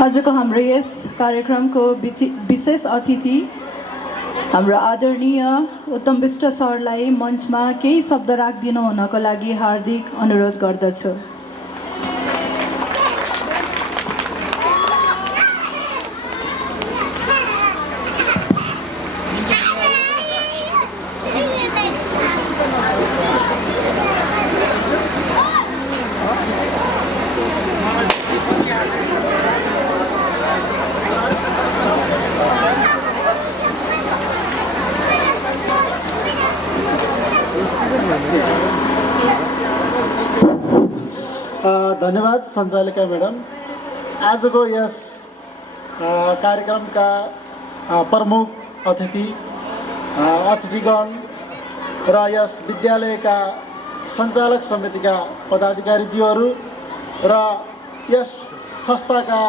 आजको हाम्रो यस कार्यक्रमको विशेष अतिथि हाम्रो आदरणीय उत्तम विष्ट सरलाई मञ्चमा केही शब्द राखिदिनु हुनको लागि हार्दिक अनुरोध गर्दछु। धन्यवाद सञ्चालिका म्याडम। आजको यस कार्यक्रमका प्रमुख अतिथिगण र यस विद्यालयका सञ्चालक समितिका पदाधिकारीज्यूहरू र यस संस्थाका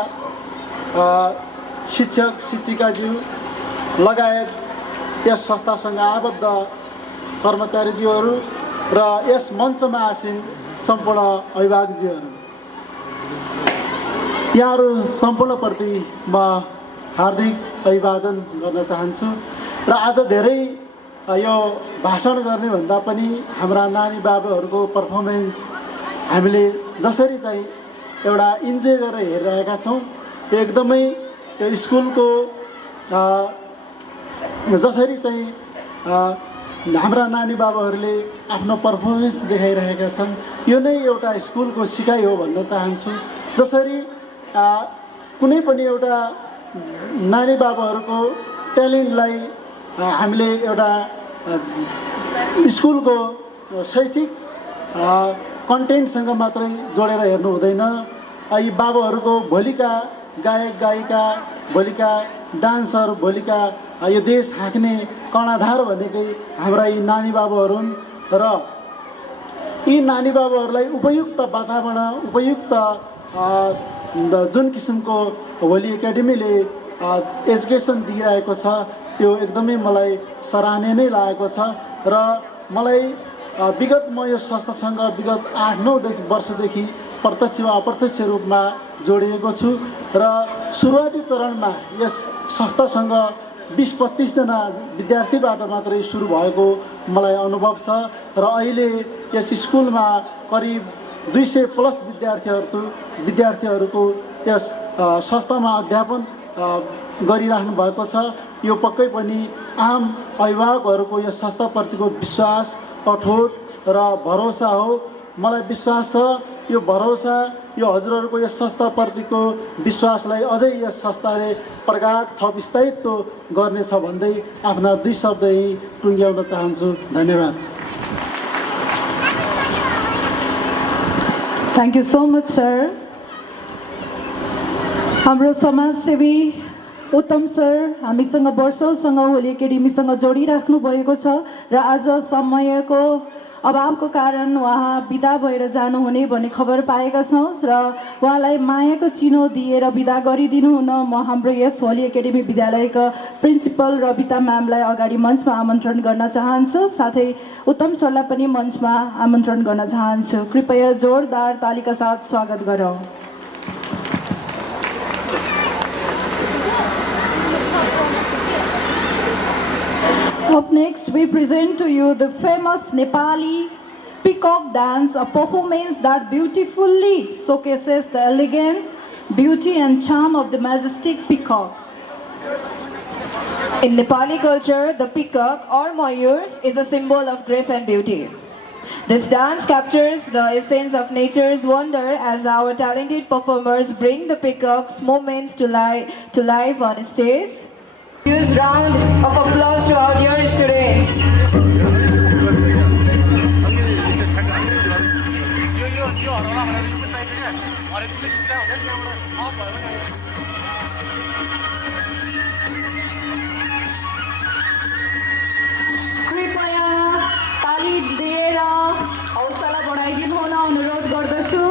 शिक्षक शिक्षिकाज्यू लगायत यस संस्थासँग आबद्ध कर्मचारीज्यूहरू र यस मञ्चमा आसीन सम्पूर्ण अभिभावकज्यूहरू, यहाँहरू सम्पूर्णप्रति म हार्दिक अभिवादन गर्न चाहन्छु। र आज धेरै यो भाषण गर्ने भन्दा पनि हाम्रा नानी बाबुहरूको पर्फर्मेन्स हामीले जसरी चाहिँ एउटा इन्जोय गरेर हेरिरहेका छौँ, त्यो एकदमै त्यो स्कुलको जसरी चाहिँ हाम्रा नानी बाबुहरूले आफ्नो पर्फर्मेन्स देखाइरहेका छन्, यो नै एउटा स्कुलको सिकाइ हो भन्न चाहन्छु। जसरी कुनै पनि एउटा नानी बाबुहरूको ट्यालेन्टलाई हामीले एउटा स्कुलको शैक्षिक कन्टेन्टसँग मात्रै जोडेर हेर्नु हुँदैन। यी बाबुहरूको भोलिका गायक गायिका, भोलिका डान्सर, भोलिका यो देश हाँक्ने कर्णधार भनेकै हाम्रा यी नानी बाबुहरू हुन्। र यी नानी बाबुहरूलाई उपयुक्त वातावरण, उपयुक्त जुन किसिमको होली एकाडेमीले एजुकेसन दिइरहेको छ, त्यो एकदमै मलाई सराहनीय नै लागेको छ। र मलाई विगत म यो संस्थासँग विगत 8-9 वर्षदेखि प्रत्यक्ष वा अप्रत्यक्ष रूपमा जोडिएको छु। र सुरुवाती चरणमा यस संस्थासँग 20-25 जना विद्यार्थीबाट मात्रै सुरु भएको मलाई अनुभव छ। र अहिले यस स्कुलमा करिब 200+ विद्यार्थीहरूको यस संस्थामा अध्यापन गरिराख्नु भएको छ। यो पक्कै पनि आम अभिभावकहरूको यस संस्थाप्रतिको विश्वास, अठोट र भरोसा हो। मलाई विश्वास छ यो भरोसा, यो हजुरहरूको यस संस्थाप्रतिको विश्वासलाई अझै यस संस्थाले प्रगाढ थप स्थायित्व गर्नेछ भन्दै आफ्ना 2 शब्द यही टुङ्ग्याउन चाहन्छु। धन्यवाद। Thank you so much sir. हाम्रो समाजसेवी उत्तम सर हामीसँग वर्षौँसँग होली एकाडेमीसँग जोडिराख्नु भएको छ र आज समयको अभावको कारण उहाँ बिदा भएर जानुहुने भन्ने खबर पाएका छौँ र उहाँलाई मायाको चिनो दिएर बिदा गरिदिनु हुन म हाम्रो यस होली एकाडेमी विद्यालयका प्रिन्सिपल रबिता म्यामलाई अगाडि मञ्चमा आमन्त्रण गर्न चाहन्छु। साथै उत्तम सरलाई पनि मञ्चमा आमन्त्रण गर्न चाहन्छु। कृपया जोरदार तालीका साथ स्वागत गरौँ। Up next, we present to you the famous Nepali peacock dance, a performance that beautifully showcases the elegance, beauty and charm of the majestic peacock. In Nepali culture, the peacock or mayur is a symbol of grace and beauty. This dance captures the essence of nature's wonder as our talented performers bring the peacock's moments to life on stage. Huge round of applause to our dear students. कृपया ताली दिएर हौसला बढाइदिनु हुन अनुरोध गर्दछु।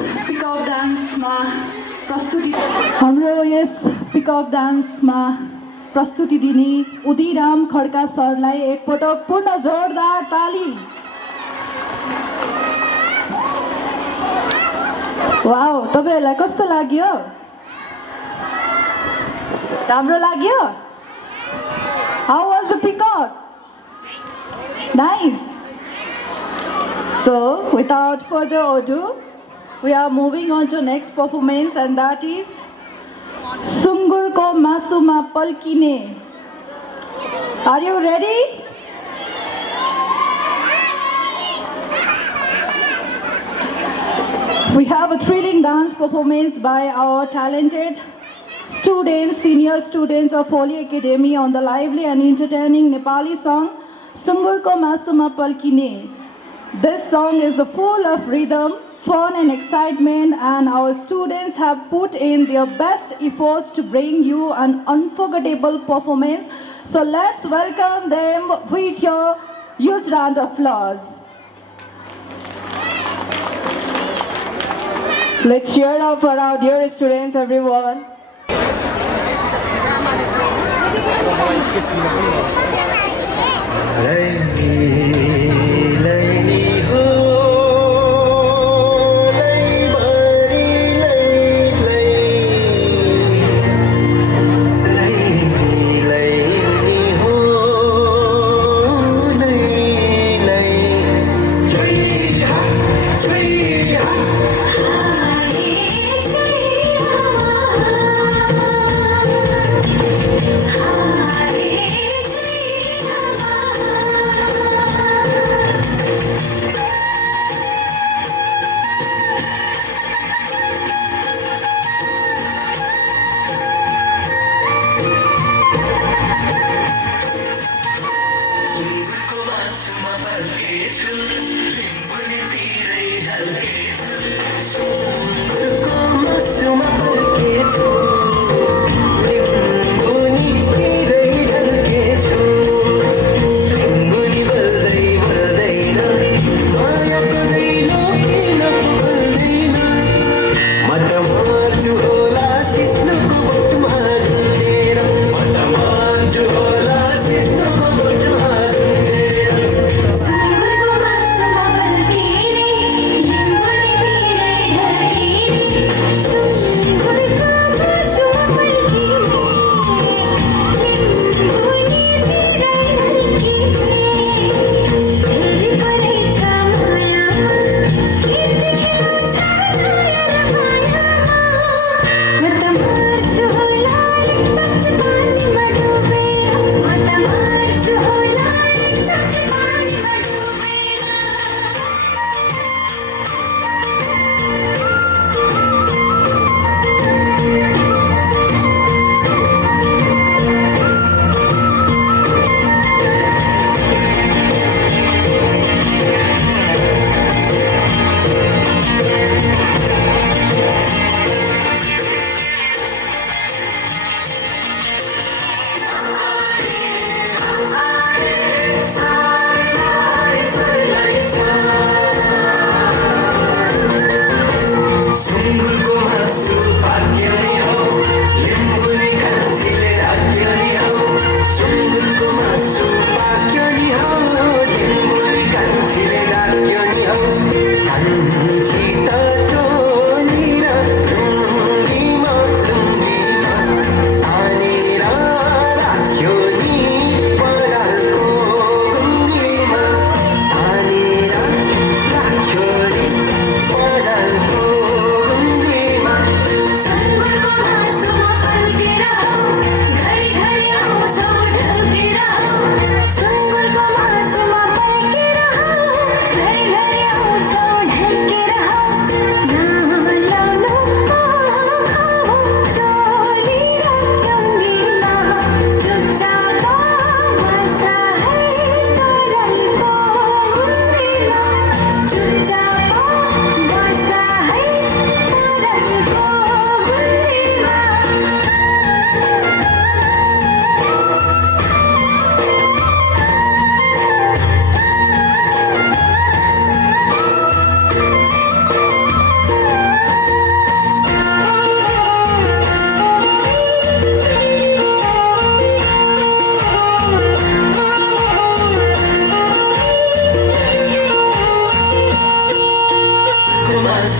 Pickup डान्समा प्रस्तुति हाम्रो यस पिकअप डान्समा प्रस्तुति दिने उदिराम खड्का सरलाई एकपटक पूर्ण जोरदार ताली। वाउ, तपाईँहरूलाई कस्तो लाग्यो? राम्रो लाग्यो? How was the peacock? Nice. So, without further ado, we are moving on to next performance, and that is Sungulko Masuma Palkine. Are you ready? We have a thrilling dance performance by our talented students, senior students of Holy Academy on the lively and entertaining Nepali song Sungulko Masuma Palkine. This song is full of rhythm, fun and excitement, and our students have put in their best efforts to bring you an unforgettable performance. So let's welcome them with your huge round of applause. Let's cheer up for our dear students, everyone. Sungurko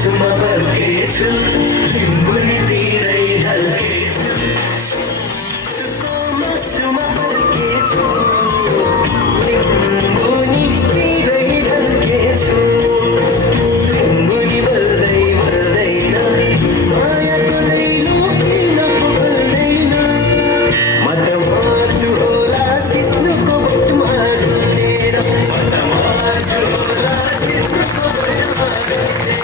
मासुमा बल्केछु मुनितिरै ढल्केछु सुँगुरको मासुमा बल्केछु मुनितिरै ढल्केछु मुनि बल्दै बल्दैन मायाको दैलो pin पो बल्दैन म त मर्छु होला सिस्नुको बोटमा झुन्डेर म त मर्छु होला सिस्नुको बोटमा झुन्डेर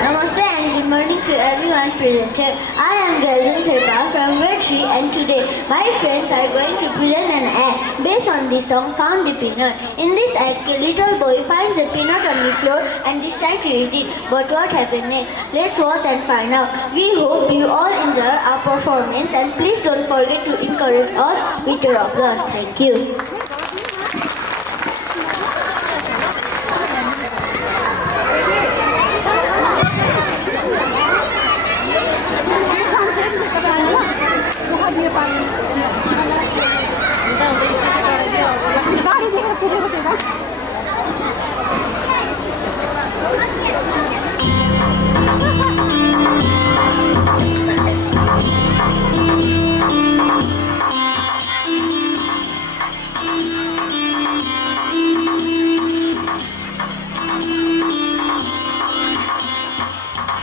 Namaste and good morning to everyone present here. I am Garjan Sherpa from grade 3 and today my friends are going to present an act based on the song Found the Peanut. In this act, a little boy finds a peanut on the floor and decides to eat it. But what happened next? Let's watch and find out. We hope you all enjoy our performance and please don't forget to encourage us with your applause. Thank you.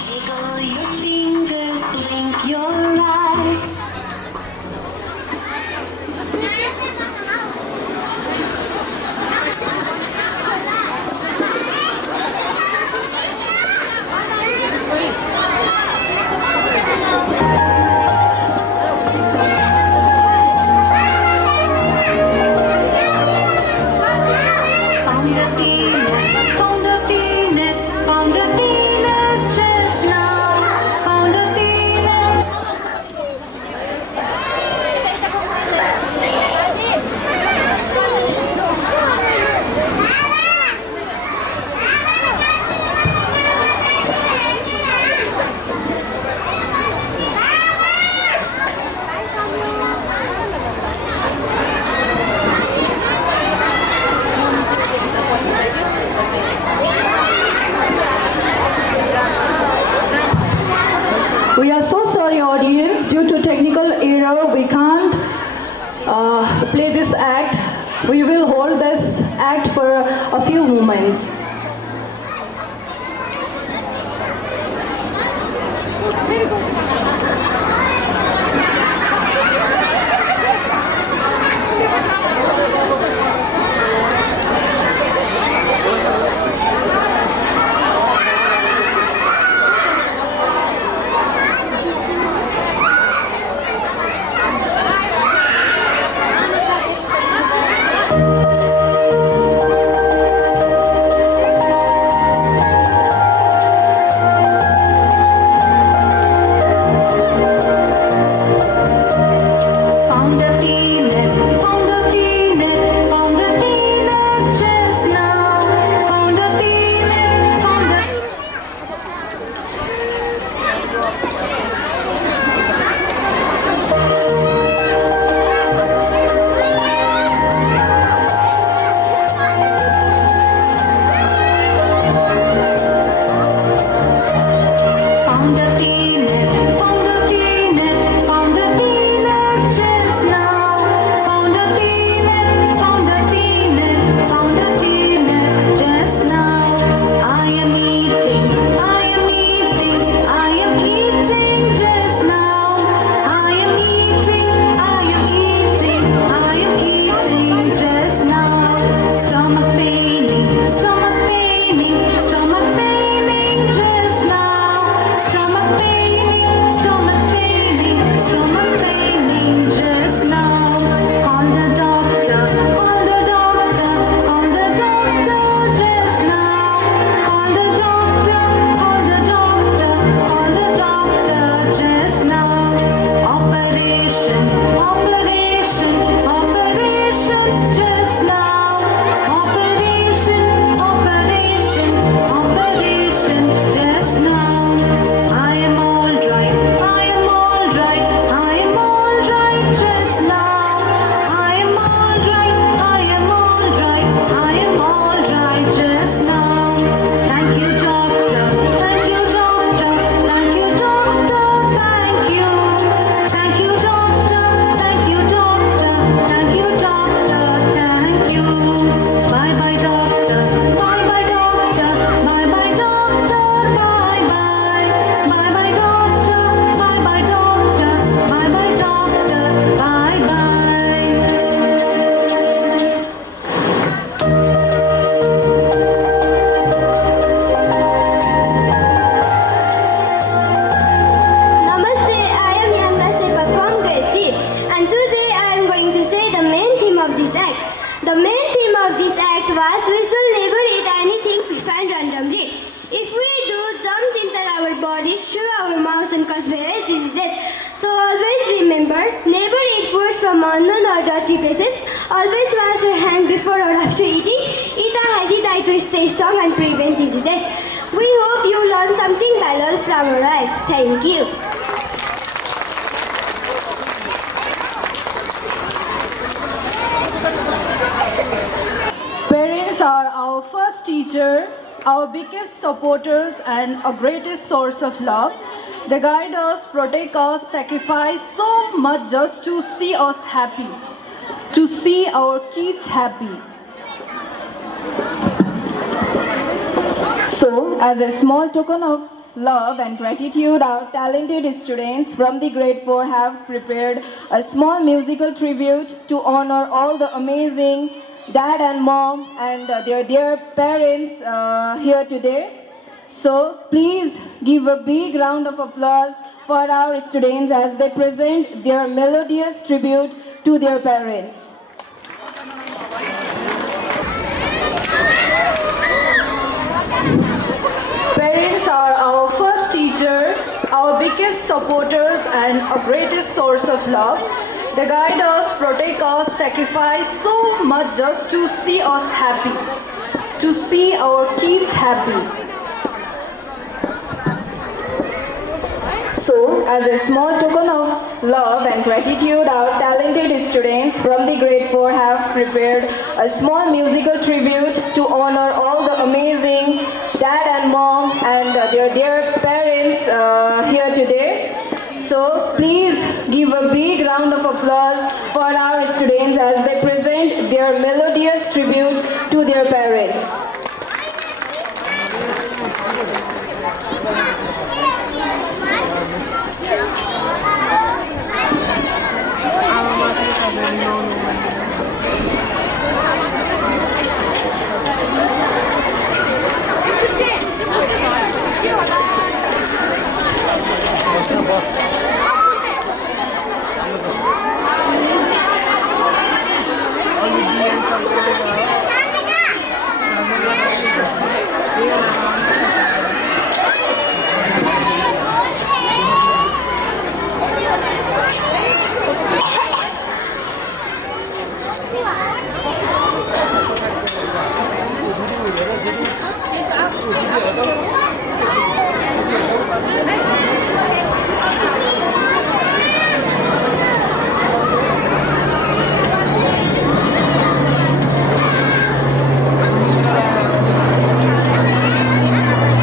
Wiggle your fingers, blink your eyes. Found a peanut, found a peanut, found a peanut just now. Found a peanut. We are so sorry, audience. Due to technical error, we can't play this act. We will hold this act for a few moments. cause various diseases. So always remember, never eat food from unknown or dirty places. Always wash your hands before or after eating. Eat a healthy diet to stay strong and prevent diseases. We hope you learned something valuable from our life. Thank you. Parents are our first teacher, our biggest supporters, and our greatest source of love. They guide us, protect us, sacrifice so much just to see us happy, to see our kids happy. So, as a small token of love and gratitude, our talented students from the grade 4 have prepared a small musical tribute to honor all the amazing dad and mom and their dear parents here today. So, please give a big round of applause for our students as they present their melodious tribute to their parents. Parents are our first teacher, our biggest supporters, and our greatest source of love. They guide us, protect us, sacrifice so much just to see us happy, to see our kids happy. So, as a small token of love and gratitude, our talented students from the grade 4 have prepared a small musical tribute to honor all the amazing dad and mom and their dear parents here today. So, please give a big round of applause for our students as they present their melodious tribute to their parents.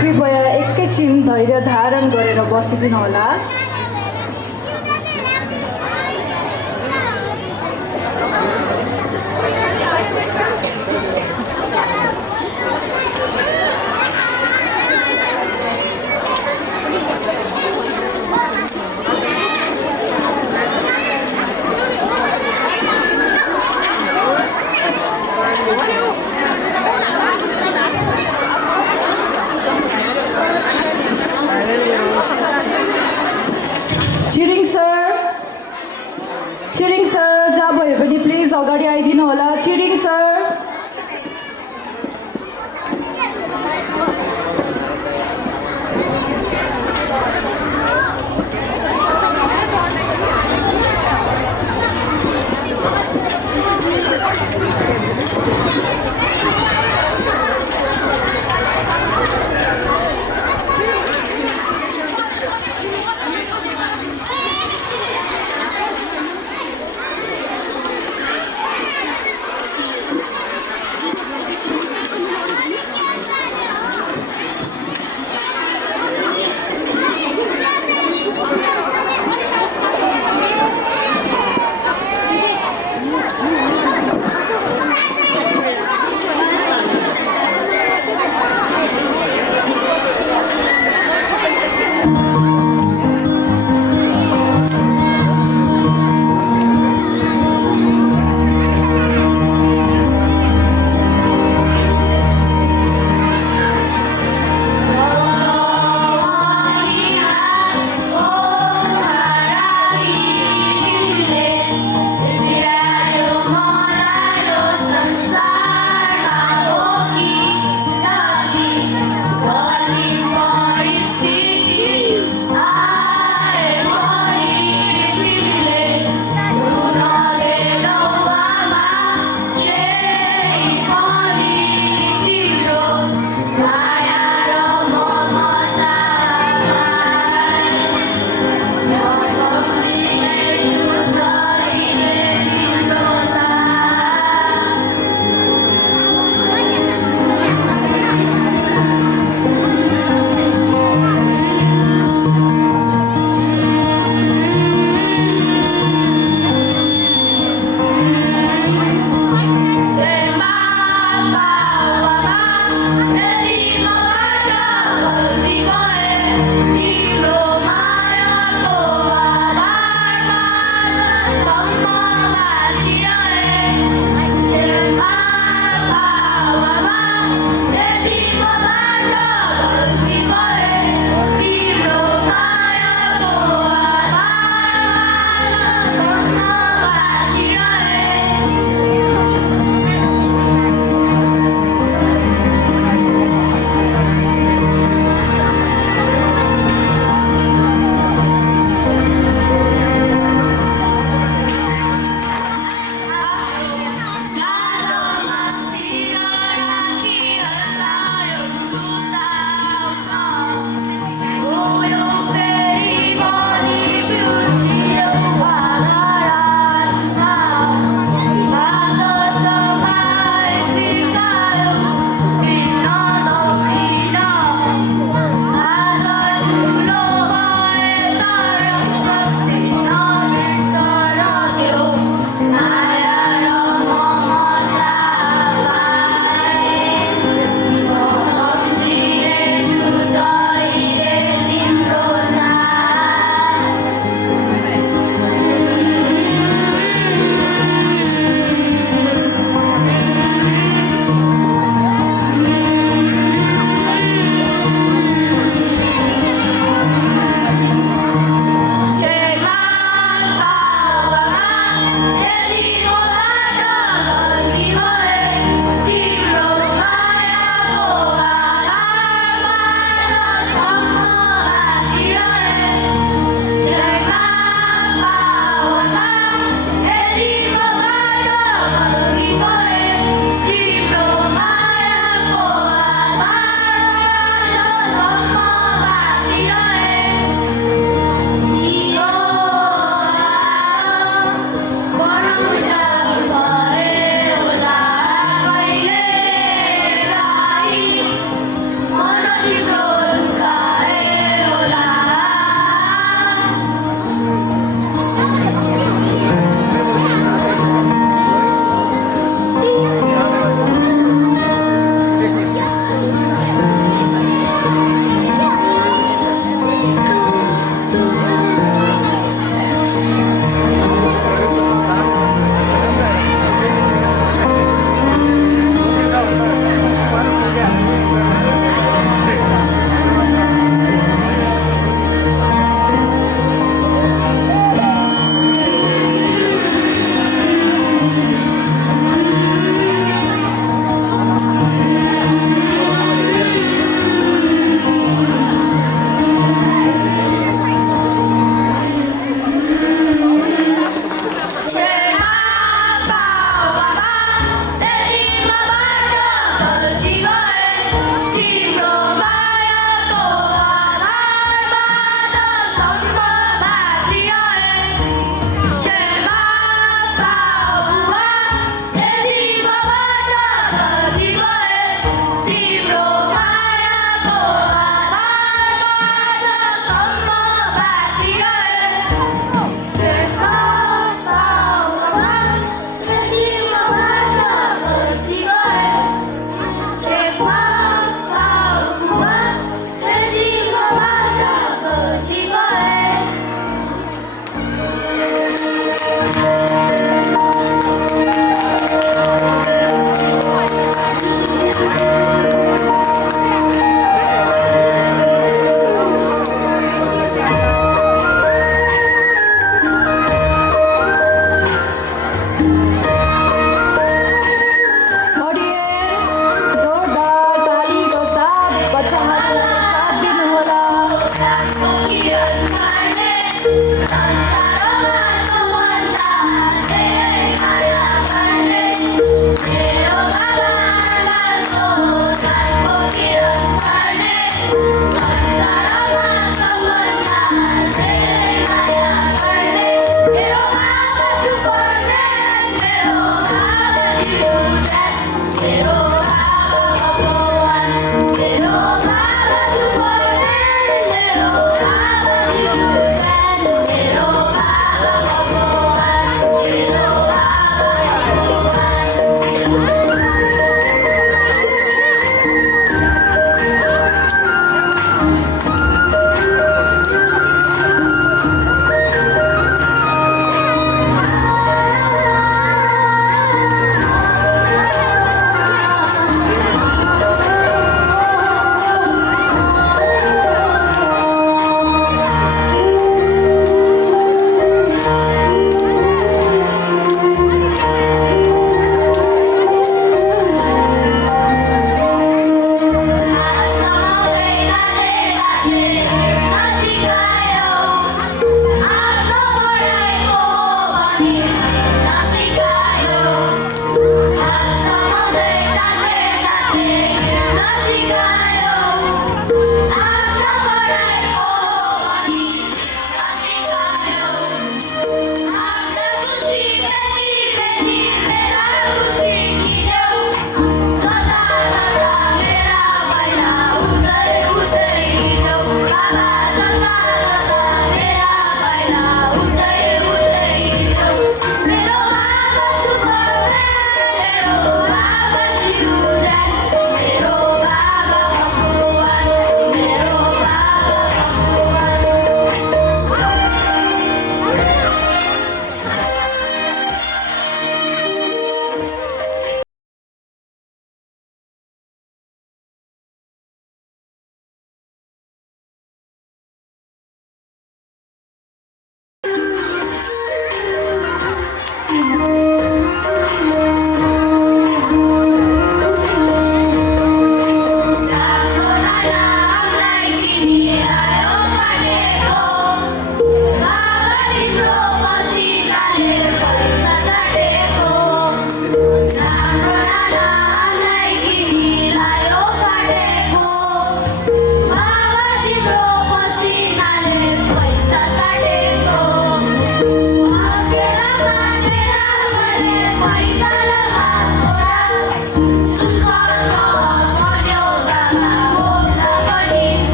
कृपया एकैछिन धैर्य धारण गरेर बसिदिनु होला।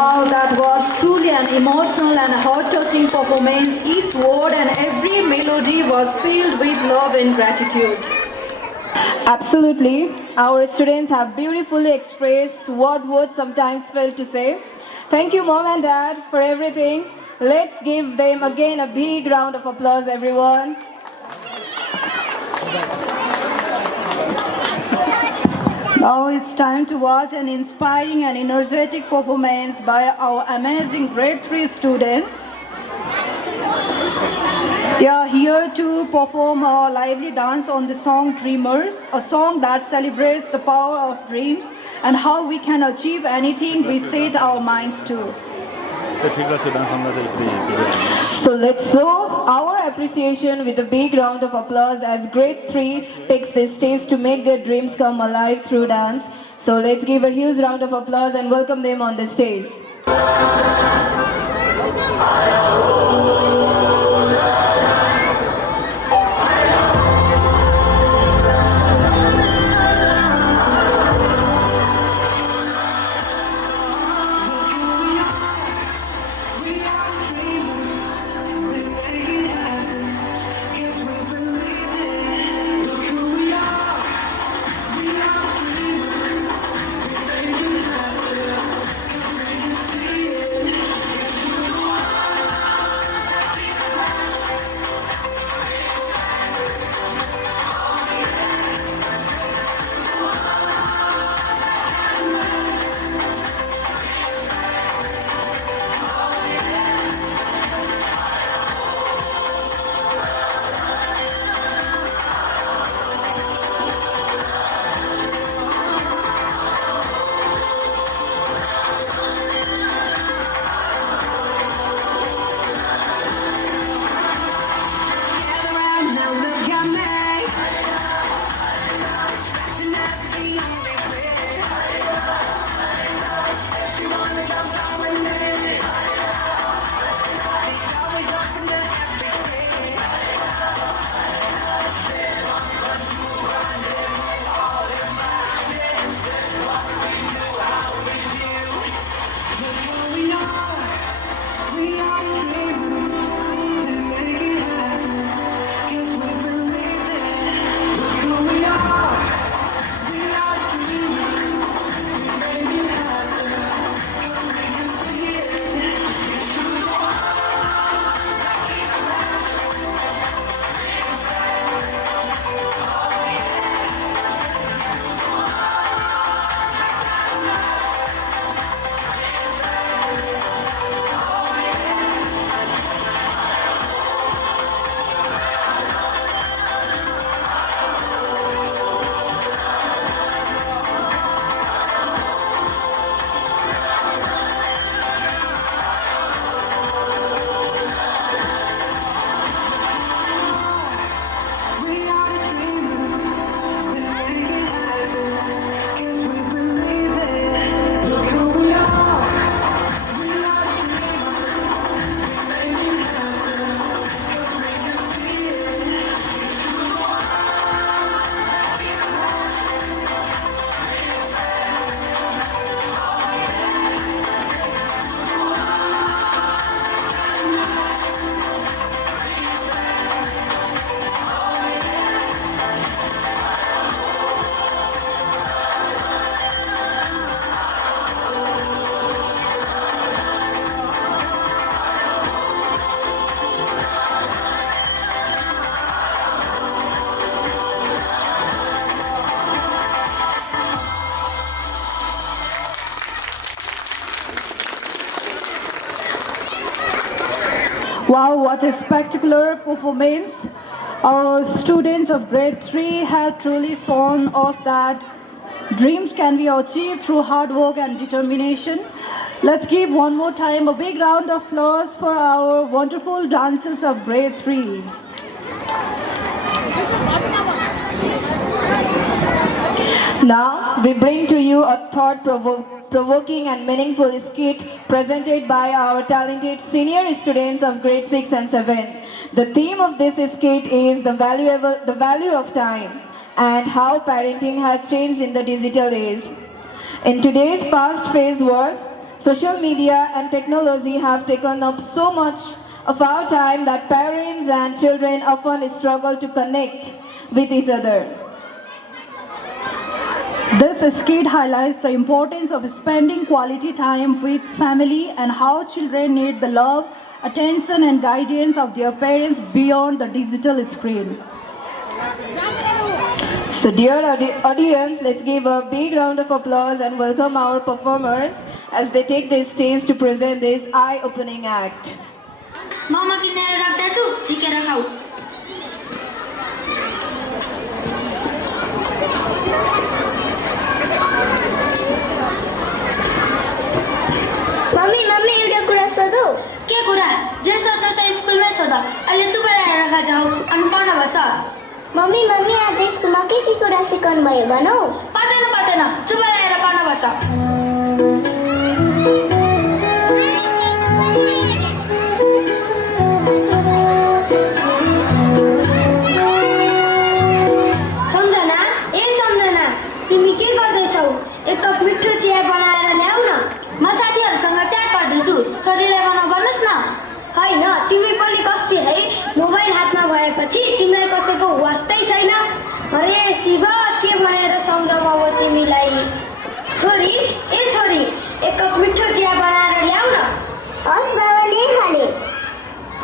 Wow, that was truly an emotional and heart-touching performance. Each word and every melody was filled with love and gratitude. Absolutely. Our students have beautifully expressed what words sometimes fail to say. Thank you, Mom and Dad, for everything. Let's give them again a big round of applause, everyone. Now it's time to watch an inspiring and energetic performance by our amazing grade 3 students. They are here to perform a lively dance on the song Dreamers, a song that celebrates the power of dreams and how we can achieve anything we set our minds to. So let's show our appreciation with a big round of applause as grade 3 takes the stage to make their dreams come alive through dance. So let's give a huge round of applause and welcome them on the stage. Wow, what a spectacular performance. Our students of grade 3 have truly shown us that dreams can be achieved through hard work and determination. Let's give one more time a big round of applause for our wonderful dancers of grade 3. Now we bring to you a thought-provoking and meaningful skit presented by our talented senior students of grade 6 and 7. The theme of this skit is the value of time and how parenting has changed in the digital age. In today's fast-paced world, Social media and technology have taken up so much of our time that parents and children often struggle to connect with each other. This skit highlights the importance of spending quality time with family and how children need the love, attention, and guidance of their parents beyond the digital screen. So dear audience, let's give a big round of applause and welcome our performers as they take the stage to present this eye-opening act. Mama किनेर राख्दैछु झिकेर खाऊ mummy mummy एउटा कुरा सोधौ के कुरा जे सोध्न त स्कुलमै सोध अहिले चुपेर आएर खा जाऊ अनि पढ्न बस मम्मी मम्मी आज स्कुलमा के कुरा सिकाउनु भयो भनौ पर्दैन चुपेर आएर पढ्न बस एक कप मिठो चिया बनाएर ल्याऊ न म साथीहरुसँग च्याट गर्दैछु छोरीलाई बनाउ भन्नुस् न हैन तिमी पनि कस्ती है मोबाइल हातमा भएपछि तिमीलाई कसैको वास्तै छैन अरे शिव के भनेर सम्झाउँ अब तिमीलाई छोरी एक कप मिठो चिया बनाएर ल्याऊ न हस् बाबाले खाले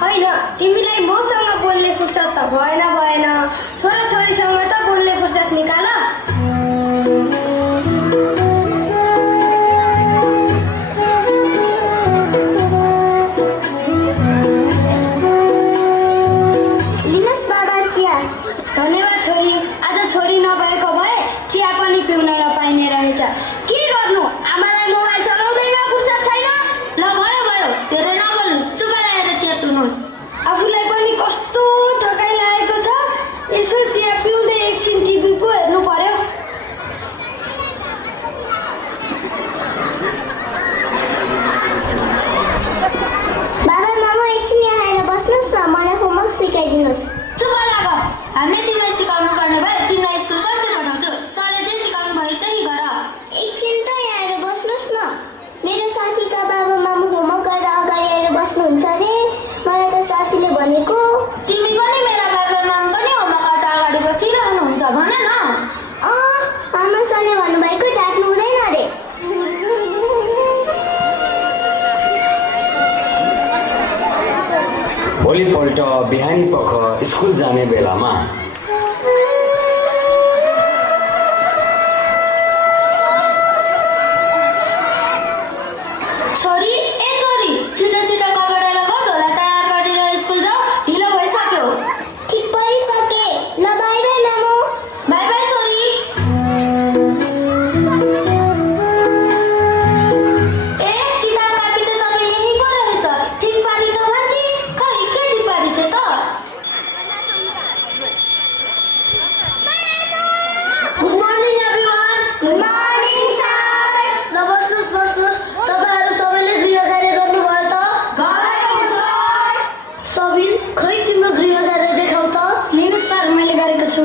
हैन तिमीलाई मसँग बोल्ने फुर्सद त भएन छोराछोरीसँग त बोल्ने फुर्सद निकाल धन्यवाद छोरी आज छोरी नभएको भए चिया पनि पिउन नपाइने रहेछ के गर्नु आमालाई मोबाइल चलाउँदैन फुर्सद छैन ल भयो धेरै नबोल्नुस् चुपेर आएर चिया पिउनुस् आफूलाई पनि कस्तो थकाइ लागेको छ यसो चिया पिउँदै एकछिन टिभी पो हेर्नु पर्यो बाबा मामा एकछिन यहाँ आएर बस्नुस् न मलाई होमवर्क सिकाइदिनुस् चुप लाग हामीले तिमीलाई सिकाउनु पर्ने भए तिमीलाई स्कुल कसरी पठाउँछु सरले जे सिकाउनु भयो त्यही गर एकछिन त यहाँ आएर बस्नुस् न मेरो साथीका बाबा मामा होमवर्क गरेर अगाडि आएर बस्नुहुन्छ अरे मलाई त साथीले भनेको तिमी पनि मेरा बाबा मामा पनि होमवर्क गर्दा अगाडि बसिरहनुहुन्छ भन न आमा सरले भन्नुभएको डाक्नु हुँदैन अरे भोलिपल्ट बिहानी पख स्कुल जाने बेलामा छोरी छिटो कपडा लगाऊ झोला तयार गरेर स्कुल जाऊ ढिलो भइसक्यो ठिक परिसके ल बाइ बाइ मामु बाइ बाइ छोरी ए किताब कापी त सबै यही पो रहेछ ठिक पारेको भन्थे खै के ठिक पारेछ त good morning everyone good morning sir ल बस्नुस् तपाईहरु सबैले गृह कार्य गर्नुभयो त भयो सर सबिन खै तिम्रो गृह कार्य देखाउ त लिनुस् सर मैले गरेको छु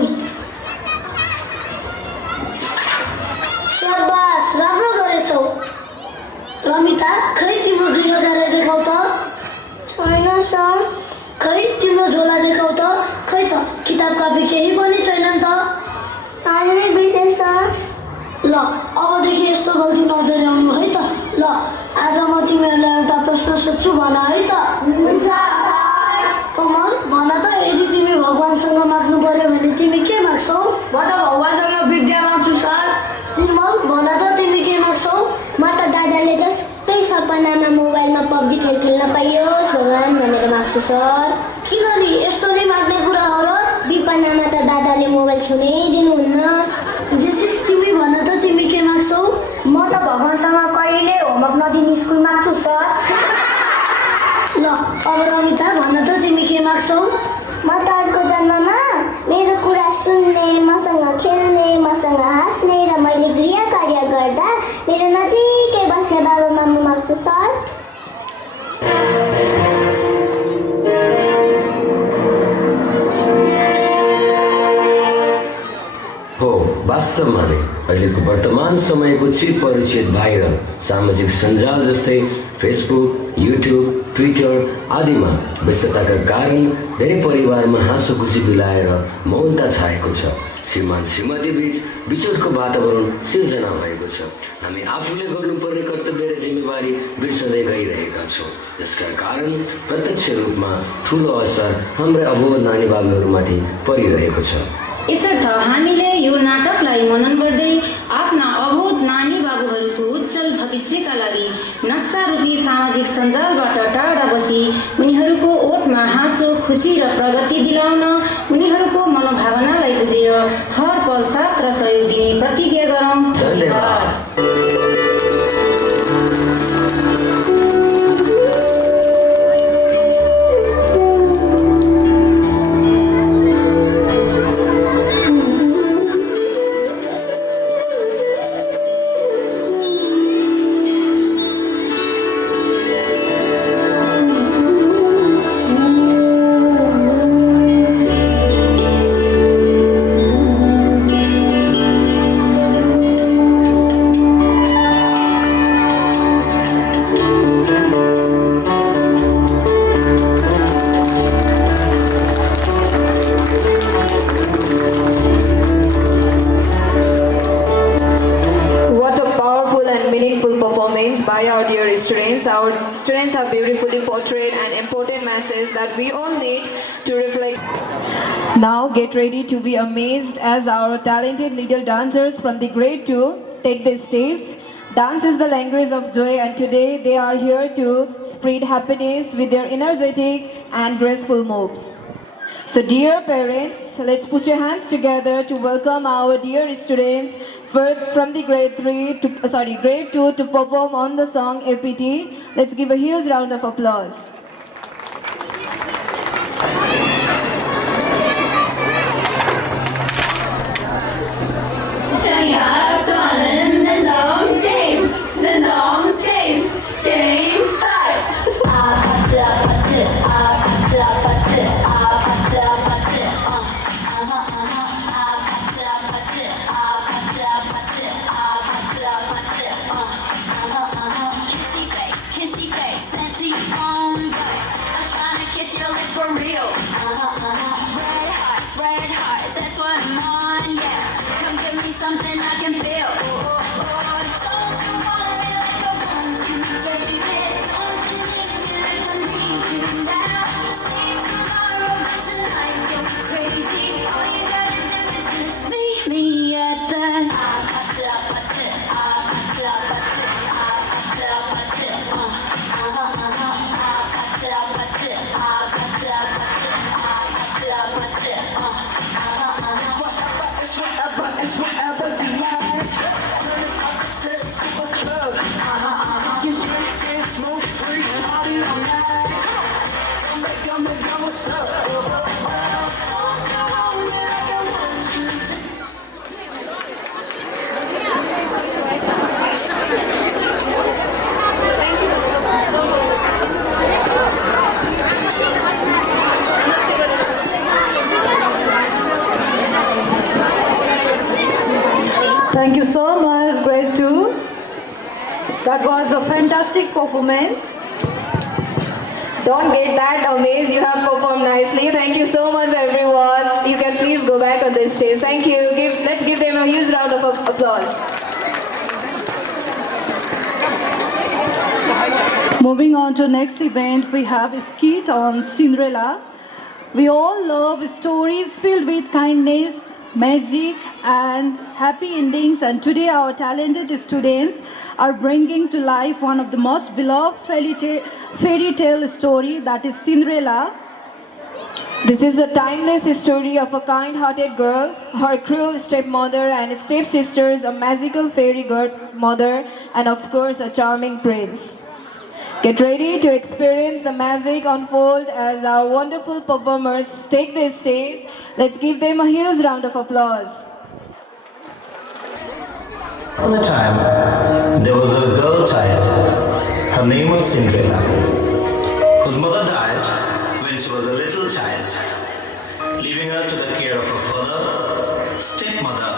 शाबास राम्रो गरेछौ रमिता खै तिम्रो गृह कार्य देखाउ त छैन सर खै तिम्रो झोला देखाउ त खै त किताब कापी केही पनि छैनन् त हाल्नै बिर्सेँ सर ल अबदेखि यस्तो गल्ती नदोहोऱ्याउनु है त ल आज म तिमीहरूलाई एउटा प्रश्न सोध्छु भन है त हुन्छ सर कमल भन त यदि तिमी भगवानसँग माग्नु पर्यो भने तिमी के माग्छौ म त भगवानसँग विद्या माग्छु सर निर्मल भन त तिमी के माग्छौ म त दादाले जस्तै सपनामा मोबाइलमा पब्जी खेल्न पाइयोस् भगवान भनेर माग्छु सर किन नि यस्तो नै माग्ने कुरा हो र विपनामा त दादाले मोबाइल छुनै दिनुहुन्न जेसिस तिमी भन त तिमी के माग्छौ म त भगवानसँग कहिले होमवर्क नदिने स्कुल माग्छु सर ल अब रमिता भन त तिमी के माग्छौ म त अर्को जन्ममा मेरो कुरा सुन्ने मसँग खेल्ने मसँग हाँस्ने र मैले गृह कार्य गर्दा मेरो नजिकै बस्ने बाबा मामु माग्छु सर हो, वास्तवमा नै अहिलेको वर्तमान समयको चिरपरिचित भाइरल सामाजिक सञ्जाल जस्तै फेसबुक, युट्युब, ट्विटर आदिमा व्यस्तताका कारण धेरै परिवारमा हाँसो खुसी बिलाएर मौनता छाएको छ। श्रीमान श्रीमती बीच बिछोडको वातावरण सिर्जना भएको छ। हामी आफूले गर्नुपर्ने कर्तव्य र जिम्मेवारी बिर्सदै गइरहेका छौँ, जसका कारण प्रत्यक्ष रूपमा ठुलो असर हाम्रा अबोध नानी बाबुहरूमाथि परिरहेको छ। यसर्थ हामीले यो नाटकलाई मनन गर्दै आफ्ना अबोध नानी बाबुहरूको उज्जवल भविष्यका लागि नशा रूपी सामाजिक सञ्जालबाट टाढा बसी उनीहरूको ओठमा हाँसो खुसी र प्रगति दिलाउन उनीहरूको मनोभावनालाई बुझेर हर पल साथ र सहयोग दिने प्रतिज्ञा गरौँ। धन्यवाद। By our dear students. Our students have beautifully portrayed an important message that we all need to reflect. Now get ready to be amazed as our talented little dancers from the grade 2 take the stage. Dance is the language of joy, and today they are here to spread happiness with their energetic and graceful moves. So dear parents, let's put your hands together to welcome our dear students from the grade 2 to perform on the song APT. Let's give a huge round of applause. Game start. For real. Red hearts, that's what I'm on, yeah. Come give me something I can feel. Don't you want me like I want you, baby? Don't you need me like I need you now? See tomorrow, but tonight you'll be crazy. All you gotta do is just meet me at the It's whatever you like. Turn this opposite to a club. You drink and smoke free, party all night. Come and what's up? Don't you want me like I want you? Thank you so much, grade 2. That was a fantastic performance. Don't get that amazed, you have performed nicely. Thank you so much everyone. You can please go back on the stage. Thank you. Let's give them a huge round of applause. Moving on to next event, we have a skit on Cinderella. We all love stories filled with kindness, magic and happy endings, and today our talented students are bringing to life one of the most beloved fairy tale story, that is Cinderella. This is a timeless story of a kind-hearted girl, her cruel stepmother and stepsisters, a magical fairy godmother, and of course a charming prince. Get ready to experience the magic unfold as our wonderful performers take the stage. Let's give them a huge round of applause. On a time, there was a girl child. Her name was Cinderella, whose mother died when she was a little child, leaving her to the care of her father, stepmother,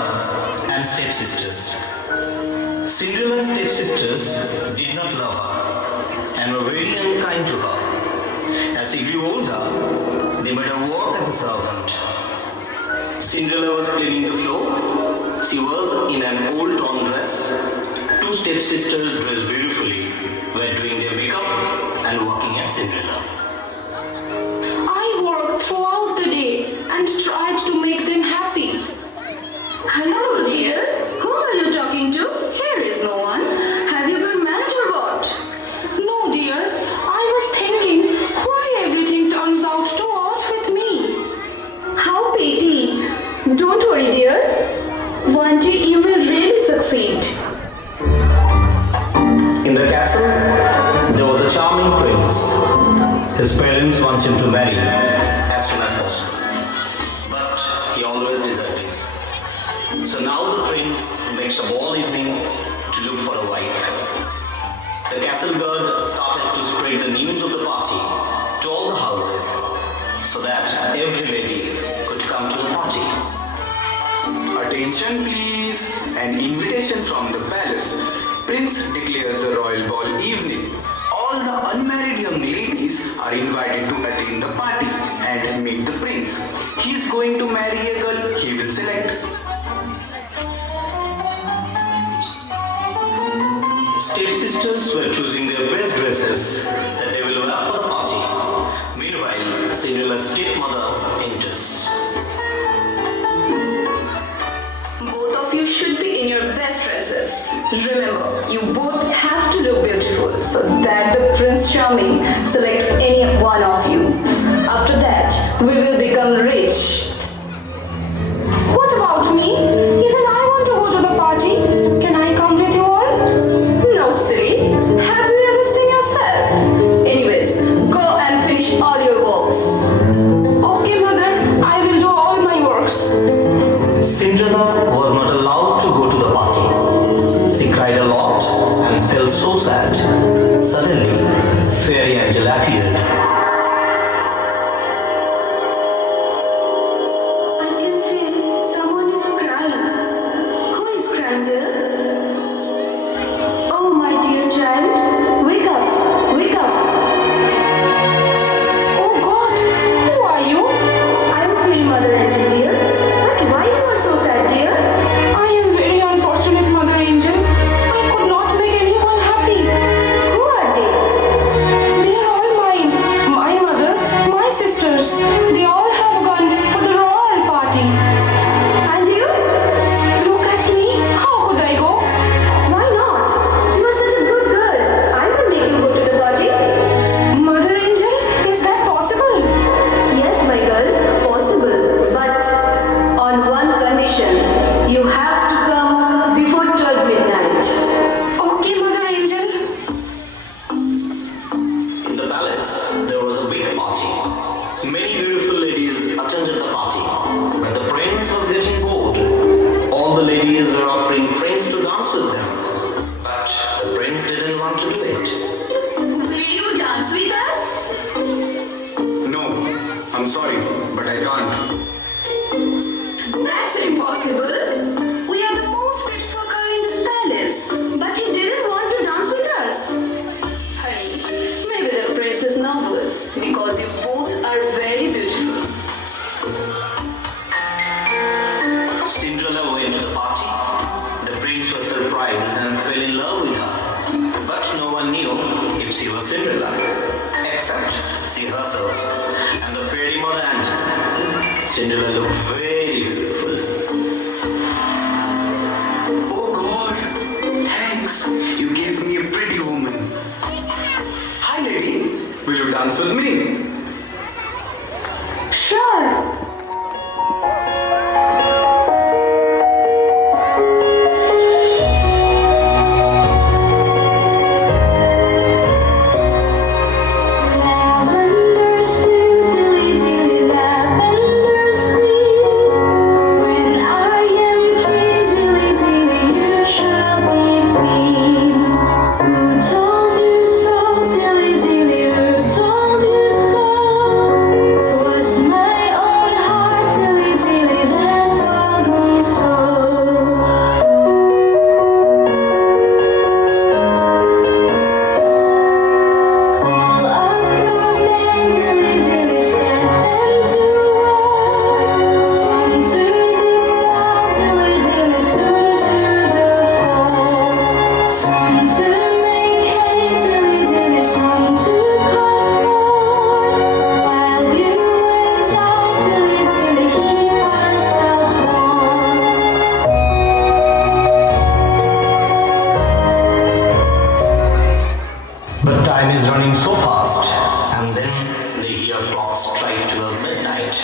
and and stepsisters. Cinderella's stepsisters did not love her and were very unkind to her. As she grew older, they made her work as a servant. Cinderella was cleaning the floor. She was in an old torn dress. Two stepsisters dressed beautifully were doing their makeup and working at Cinderella. I worked throughout the day and tried to make them happy. Hello, dear. Whom are you talking to? Here is no one. Have you been mad or what? No, dear. I was thinking why everything turns out to odd with me. How pity. Don't worry, dear. One day you will really succeed. In the castle, there was a charming prince. His parents wanted him to marry as soon as possible, but he always disagrees. So now the prince makes a ball evening to look for a wife. The castle guard started to spread the news of the party to all the houses so that every lady could come to the party. Attention please, an invitation from the palace. Prince declares the royal ball evening. All the unmarried young ladies are invited to attend the party and meet the prince. He is going to marry a girl he will select. Stepsisters were choosing their best dresses that they will wear for the party. Meanwhile, Cinderella's stepmother enters. Both of you should be in your best dresses. Remember, you both have to look beautiful so that the Prince Charming select any one of you. After that, we will become rich. What about me? Even I want to go to the party. Can I come with you all? No, silly. Have you ever seen yourself? Anyways, go and finish all your works. Okay, mother. I will do all my works. Cinderella was not allowed to go to the party. She cried a lot and felt so sad. Suddenly, Fairy Angel appeared. I can feel someone is crying. Who is crying there? Oh, my dear child, wake up, wake up. Oh God, who are you? I am Fairy Mother Angel, dear. But why you are so sad, dear? I am very unfortunate, Mother Angel. I could not make anyone happy. Who are they? They are all mine. My mother, my sisters. They all have gone for the royal party. And you? Look at me. How could I go? Why not? You are such a good girl. I will make you go to the party. Mother Angel, is that possible? Yes, my girl, possible. But on one condition. You have to come before 12 midnight. Okay, Mother Angel. In the palace, there was a big party. Many beautiful ladies attended the party. But the prince was getting bored. All the ladies were offering prince to dance with them. But the prince didn't want to do it. Will you dance with us? No, I'm sorry, but I can't. That's impossible. We are the most beautiful girl in this palace. But he didn't want to dance with us. Honey, maybe the prince is nervous because you both are very beautiful. Cinderella went to the party. The prince was surprised and fell in love with her. But no one knew if she was Cinderella, except she herself and the fairy mother Angel. Cinderella looked very beautiful. Oh God, thanks. You gave me a pretty woman. Hi lady, will you dance with me? Sure. Lavender blue, dilly dilly, lavender sweet. When I am king, dilly dilly, you shall be queen. Who told you so, dilly dilly? Who told you so? strike 12 midnight.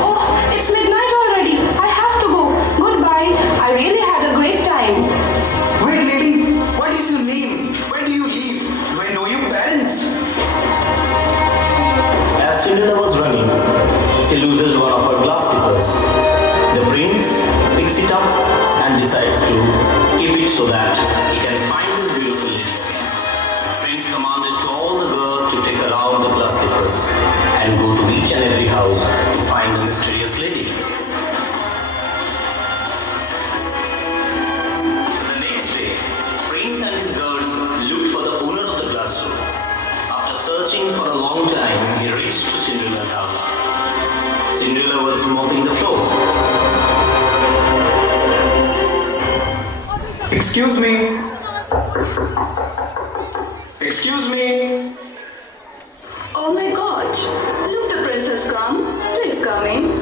Oh, it's midnight already. I have to go. Goodbye. I really had a great time. Wait, lady, what is your name? Where do you live? Do I know your parents? As Cinderella was running, she loses one of her glass slippers. The prince picks it up and decides to keep it so that he can find this beautiful lady. Prince commanded to all the girls to take around the glass slippers and go to each and every house to find the mysterious lady. The next day, Prince and his girls looked for the owner of the glass door. After searching for a long time, he reached to Cinderella's house. Cinderella was mopping the floor. Excuse me. Excuse me. Oh my god, look, the prince has come. Please come in.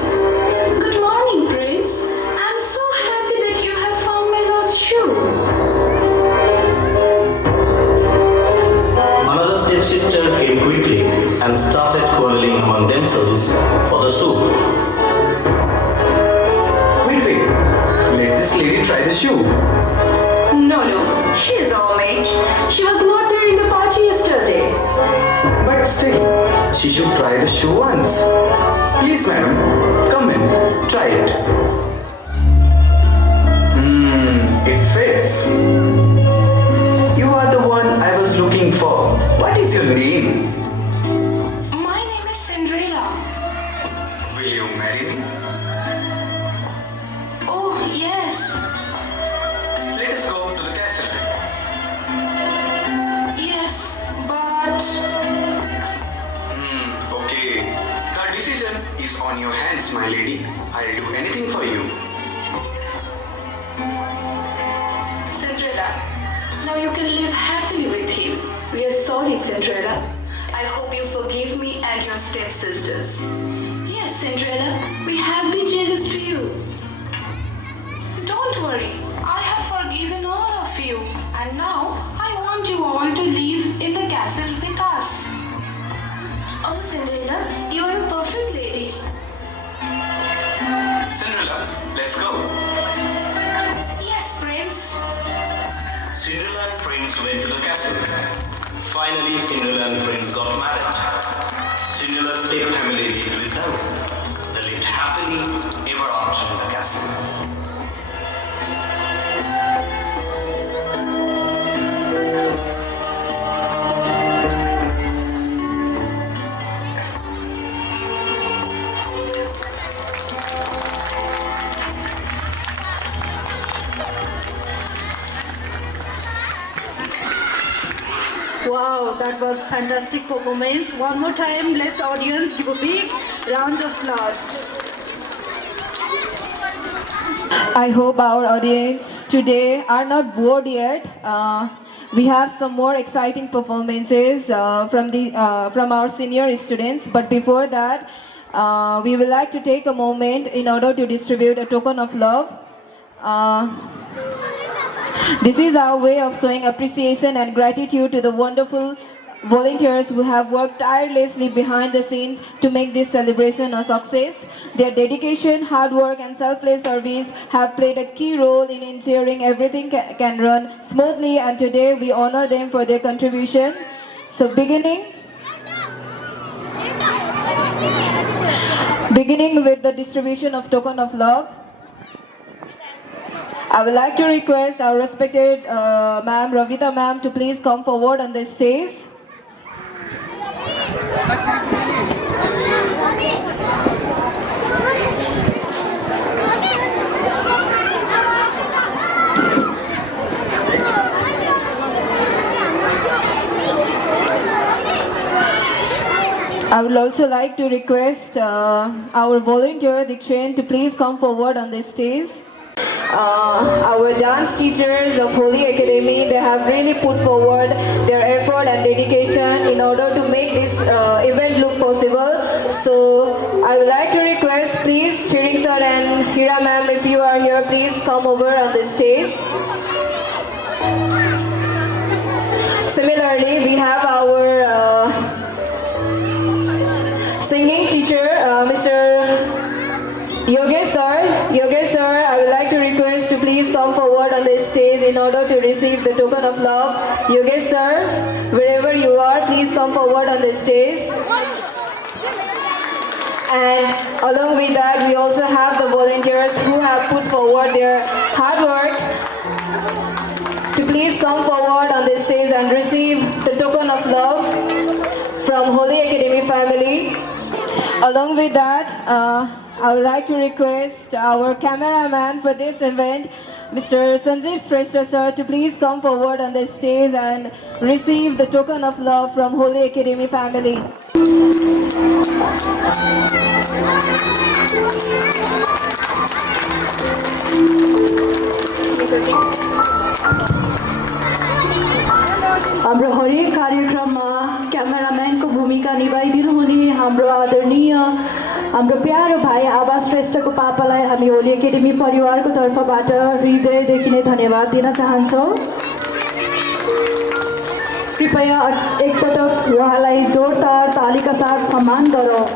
Good morning, prince. I'm so happy that you have found my lost shoe. Another stepsister came quickly and started quarreling among themselves for the soup. Wait. Let this lady try the shoe. No, she is our maid. She was not there in the party yesterday. But still, she should try the shoe once. Please, madam, come in, try it. It fits. You are the one I was looking for. What is your name? My name is Cinderella. Will you marry me? Oh, yes. Let us go to the castle. Yes, but... Okay. The decision is on your hands, my lady. I'll do anything for you. Cinderella, now you can live happily with him. We are sorry, Cinderella. I hope you forgive me and your stepsisters. Yes, Cinderella, we have been jealous to you. Don't worry, I have forgiven all of you, and now I want you all to live in the castle with us. Oh, Cinderella, you are a perfect lady. Cinderella, let's go. Yes, Prince. Cinderella and Prince went to the castle. Finally, Cinderella and Prince got married. Cinderella's step-family lived with them. They lived happily ever after in the castle. Wow, that was fantastic performance. One more time, let's audience give a big round of applause. I hope our audience today are not bored yet. We have some more exciting performances from our senior students. But before that, we would like to take a moment in order to distribute a token of love. This is our way of showing appreciation and gratitude to the wonderful volunteers who have worked tirelessly behind the scenes to make this celebration a success. Their dedication, hard work and selfless service have played a key role in ensuring everything can run smoothly, and today we honor them for their contribution. So beginning with the distribution of token of love, I would like to request our respected ma'am, Ravita ma'am, to please come forward on the stage. I would also like to request our volunteer, Dikshen, to please come forward on the stage. Our dance teachers of Holy Academy, they have really put forward their effort and dedication in order to make this event look possible. So I would like to request, please, Shiring sir and Hira ma'am, if you are here, please come over on the stage. Similarly, we have our singing teacher, Mr. Yogesh sir. Yogesh sir, I would like to request to please come forward on the stage in order to receive the token of love. Yogesh sir, wherever you are, please come forward on the stage. And along with that, we also have the volunteers who have put forward their hard work to please come forward on the stage and receive the token of love from Holy Academy family. Along with that, I would like to request our cameraman for this event, Mr. Sanjeev Shrestha sir, to please come forward on the stage and receive the token of love from Holy Academy family. हाम्रो हरेक कार्यक्रममा क्यामेराम्यानको भूमिका निभाइदिनु हुने हाम्रो आदरणीय हाम्रो प्यारो भाइ आभा श्रेष्ठको पापालाई हामी होली एकाडेमी परिवारको तर्फबाट हृदयदेखि नै धन्यवाद दिन चाहन्छौँ। कृपया एकपटक उहाँलाई जोरदार तालीका साथ सम्मान गरौँ।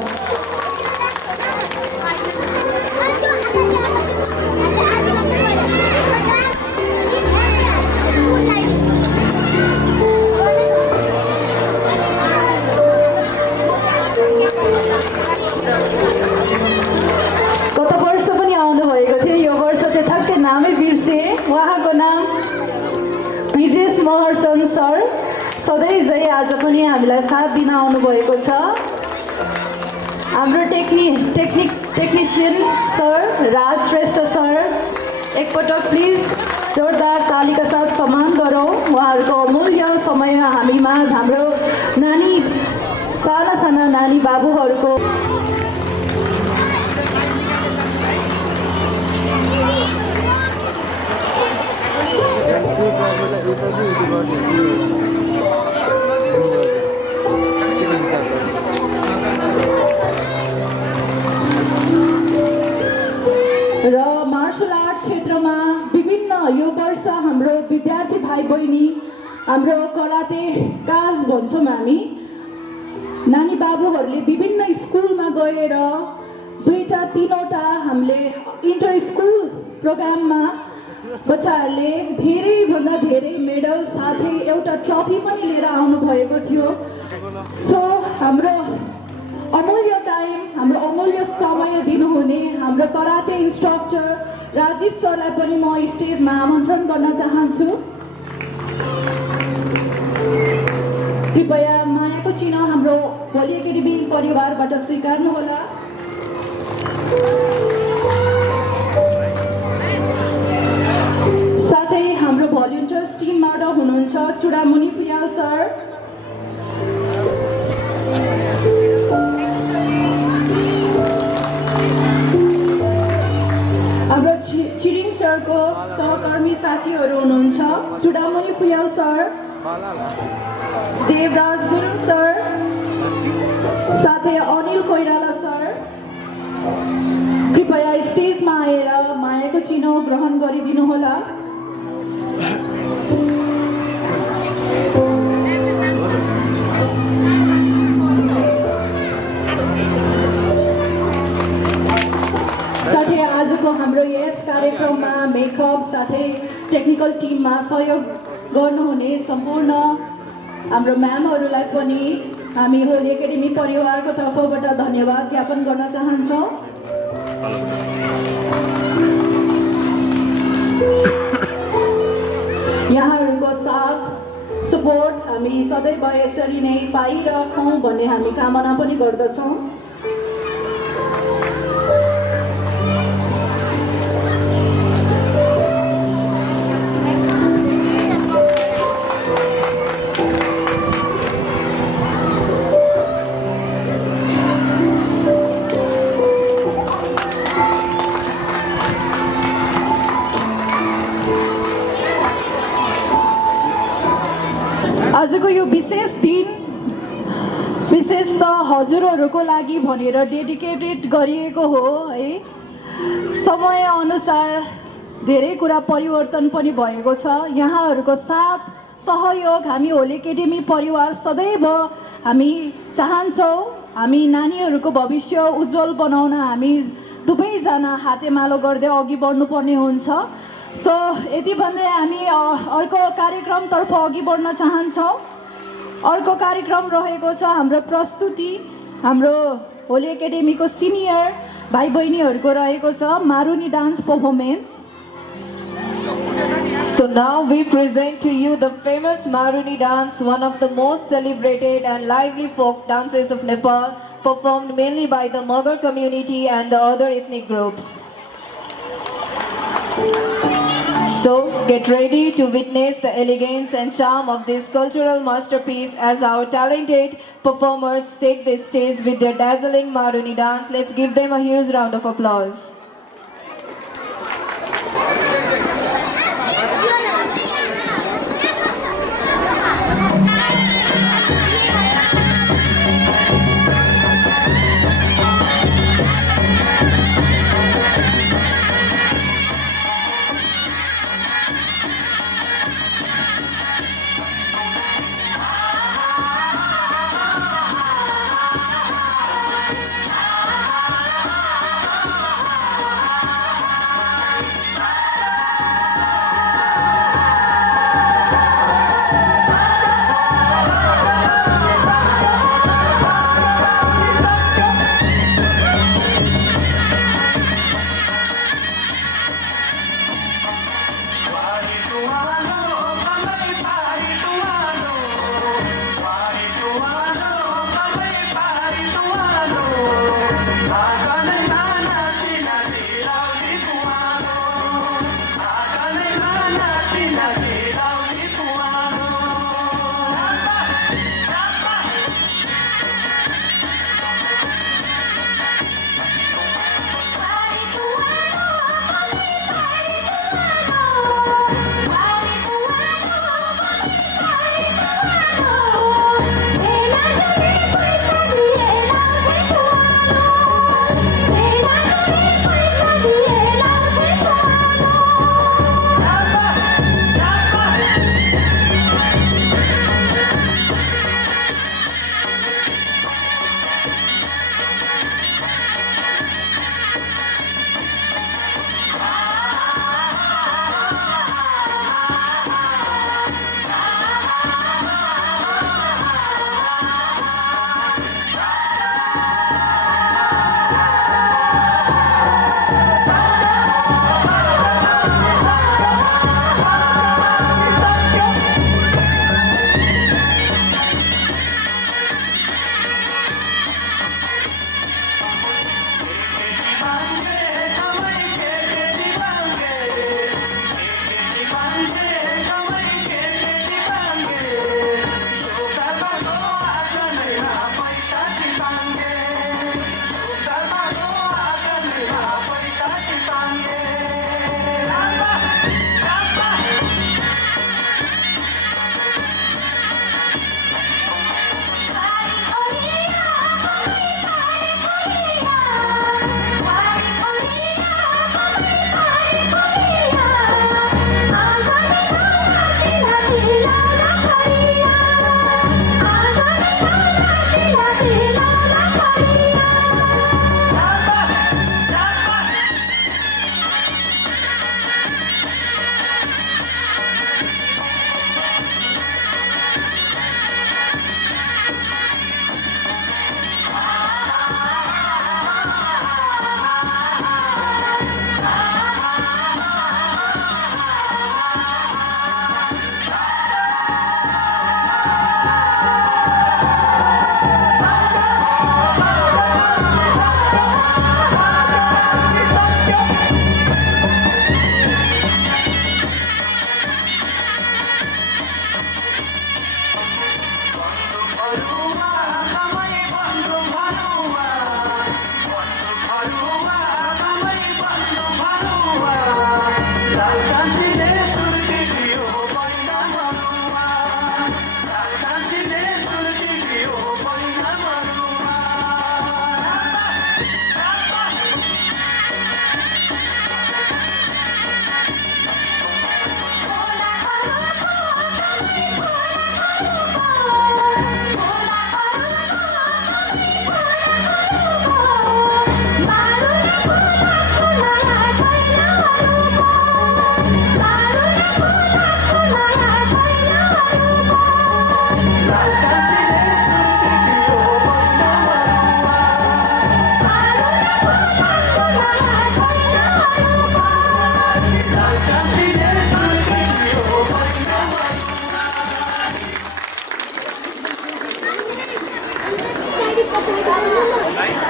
गत वर्ष पनि आउनुभएको थियो, यो वर्ष चाहिँ ठ्याक्कै नामै बिर्से। उहाँको नाम विजेश महर्सन सर, सधैँ चाहिँ आज पनि हामीलाई साथ दिन आउनुभएको छ। हाम्रो टेक्निसियन सर राज श्रेष्ठ सर, एकपटक प्लिज जोरदार तालीका साथ सम्मान गरौँ। उहाँहरूको अमूल्य समय हामीमा हाम्रो नानी साना नानी बाबुहरूको र मार्शल आर्ट क्षेत्रमा विभिन्न यो वर्ष हाम्रो विद्यार्थी भाइ बहिनी, हाम्रो कराते काज भन्छौँ हामी, नानी बाबुहरूले विभिन्न स्कुलमा गएर 2-3वटा हामीले इन्टर स्कुल प्रोग्राममा बच्चाहरूले धेरैभन्दा धेरै मेडल साथै एउटा ट्रफी पनि लिएर आउनुभएको थियो। सो हाम्रो अमूल्य टाइम, हाम्रो अमूल्य समय दिनुहुने हाम्रो कराटे इन्स्ट्रक्टर राजीव सरलाई पनि म स्टेजमा आमन्त्रण गर्न चाहन्छु। कृपया मायाको चिन्ह हाम्रो होली एकाडेमी परिवारबाट स्वीकार्नुहोला। साथै हाम्रो भलिन्टियर्स टिमबाट हुनुहुन्छ चुडामुनि पियाल सर, हाम्रो चिरिङ सरको सहकर्मी साथीहरू हुनुहुन्छ चुडामुनि पियाल सर, देवराज गुरुङ सर, साथै अनिल कोइराला सर। कृपया स्टेजमा आएर मायाको चिन्ह ग्रहण गरिदिनुहोला। साथै आजको हाम्रो यस कार्यक्रममा मेकअप साथै टेक्निकल टिममा सहयोग गर्नुहुने सम्पूर्ण हाम्रो म्यामहरूलाई पनि हामी होली एकाडेमी परिवारको तर्फबाट धन्यवाद ज्ञापन गर्न चाहन्छौँ। यहाँहरूको साथ सपोर्ट हामी सदैव यसरी नै पाइरहौँ भन्ने हामी कामना पनि गर्दछौँ। आजको यो विशेष दिन विशेष त हजुरहरूको लागि भनेर डेडिकेटेड गरिएको हो है। समय अनुसार धेरै कुरा परिवर्तन पनि भएको छ। यहाँहरूको साथ सहयोग हामी होली एकाडेमी परिवार सदैव हामी चाहन्छौँ। हामी नानीहरूको भविष्य उज्जवल बनाउन हामी दुवैजना हातेमालो गर्दै अघि बढ्नुपर्ने हुन्छ। सो यति भन्दै हामी अर्को कार्यक्रमतर्फ अघि बढ्न चाहन्छौँ। अर्को कार्यक्रम रहेको छ हाम्रो प्रस्तुति, हाम्रो होली एकाडेमीको सिनियर भाइ बहिनीहरूको रहेको छ Maruni dance performance. So now we present to you the famous Maruni dance, one of the most celebrated and lively folk dances of Nepal, performed mainly by the Magar community and the other ethnic groups. So get ready to witness the elegance and charm of this cultural masterpiece as our talented performers take the stage with their dazzling Maruni dance. Let's give them a huge round of applause.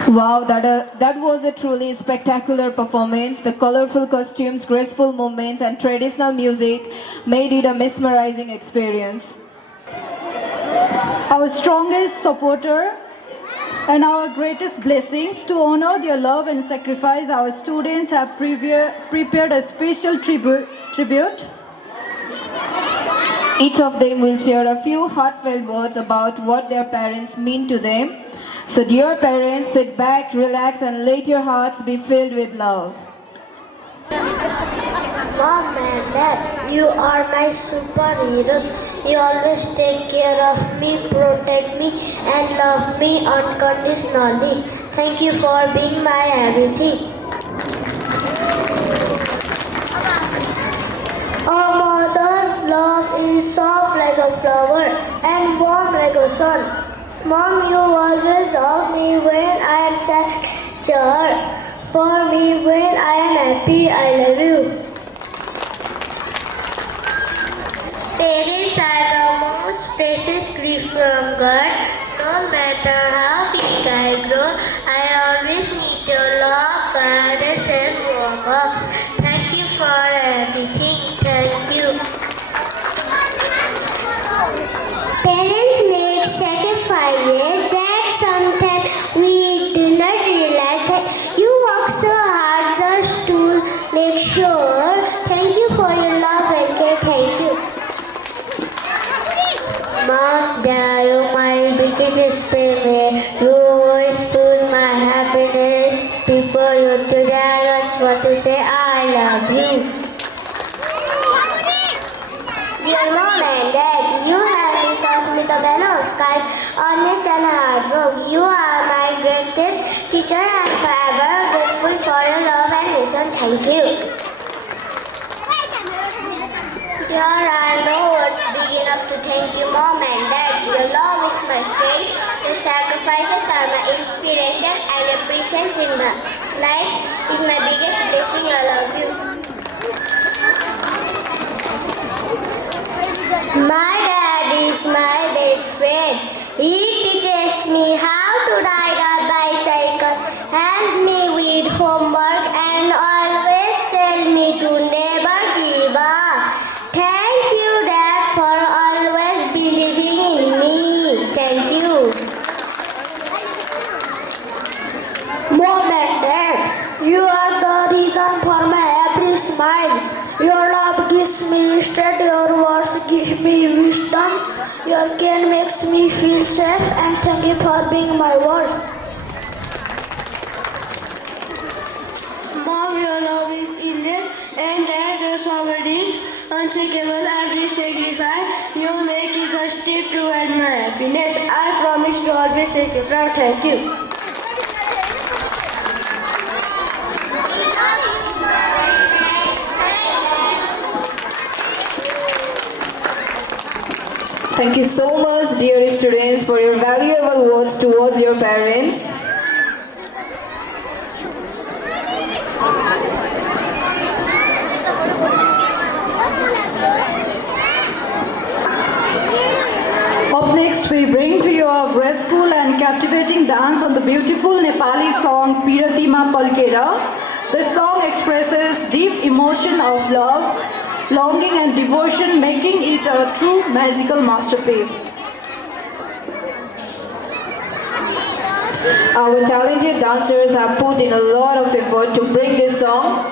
Wow, that was a truly spectacular performance. The colorful costumes, graceful movements, and traditional music made it a mesmerizing experience. Our strongest supporter and our greatest blessings to honor their love and sacrifice, our students have prepared a special tribute. Each of them will share a few heartfelt words about what their parents mean to them. So dear parents, sit back, relax, and let your hearts be filled with love. Mom and Dad, you are my superheroes. You always take care of me, protect me, and love me unconditionally. Thank you for being my everything. Our mother's love is soft like a flower and warm like a sun. Mom, you always hug me when I am sad, cheer for me when I am happy. I love you. Parents are the most precious gift from God. No matter how big I grow, I always need your love, guidance, and warm-ups. Thank you for everything. Thank you. Parents make sacrifices that sometimes we do not realize that you work so hard just to make sure. Thank you for your love and care. Thank you. Mom, Dad, you're my biggest spirit. You always put my happiness before you. Today I just want to say I love you. Dear Mom and Dad, you have taught me the value of kindness, honest and hard work. You are my greatest teacher and forever grateful for your love and wisdom. Thank you. There are no words big enough to thank you, Mom and Dad. Your love is my strength. Your sacrifices are my inspiration, and your presence in my life is my biggest blessing. I love you. My dad is my best friend. He teaches me how to ride a bicycle, help me with homework, and always tell me to never give up. Thank you, Dad, for always believing in me. Thank you. Mom and Dad, you are the reason for my every smile. Your love gives me strength, your words give me wisdom, your care makes me feel safe, and thank you for being my world. Mom, your love is endless, and Dad, your support is unshakable. Every sacrifice you make is a step toward my happiness. I promise to always take you proud. Thank you. Thank you so much, dear students, for your valuable words towards your parents. Up next, we bring to you a graceful and captivating dance on the beautiful Nepali song Piratima Palkera. The song expresses deep emotion of love, longing and devotion, making it a true magical masterpiece. Our talented dancers have put in a lot of effort to bring this song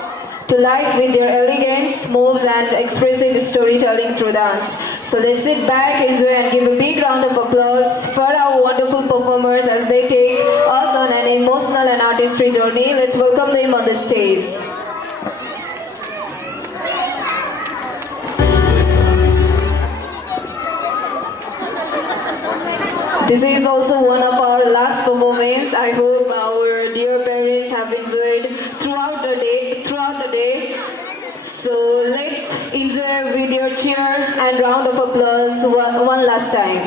to life with their elegance, moves, and expressive storytelling through dance. So let's sit back, enjoy, and give a big round of applause for our wonderful performers as they take us on an emotional and artistry journey. Let's welcome them on the stage. This is also one of our last performance. I hope our dear parents have enjoyed throughout the day. So let's enjoy with your cheer and round of applause one last time.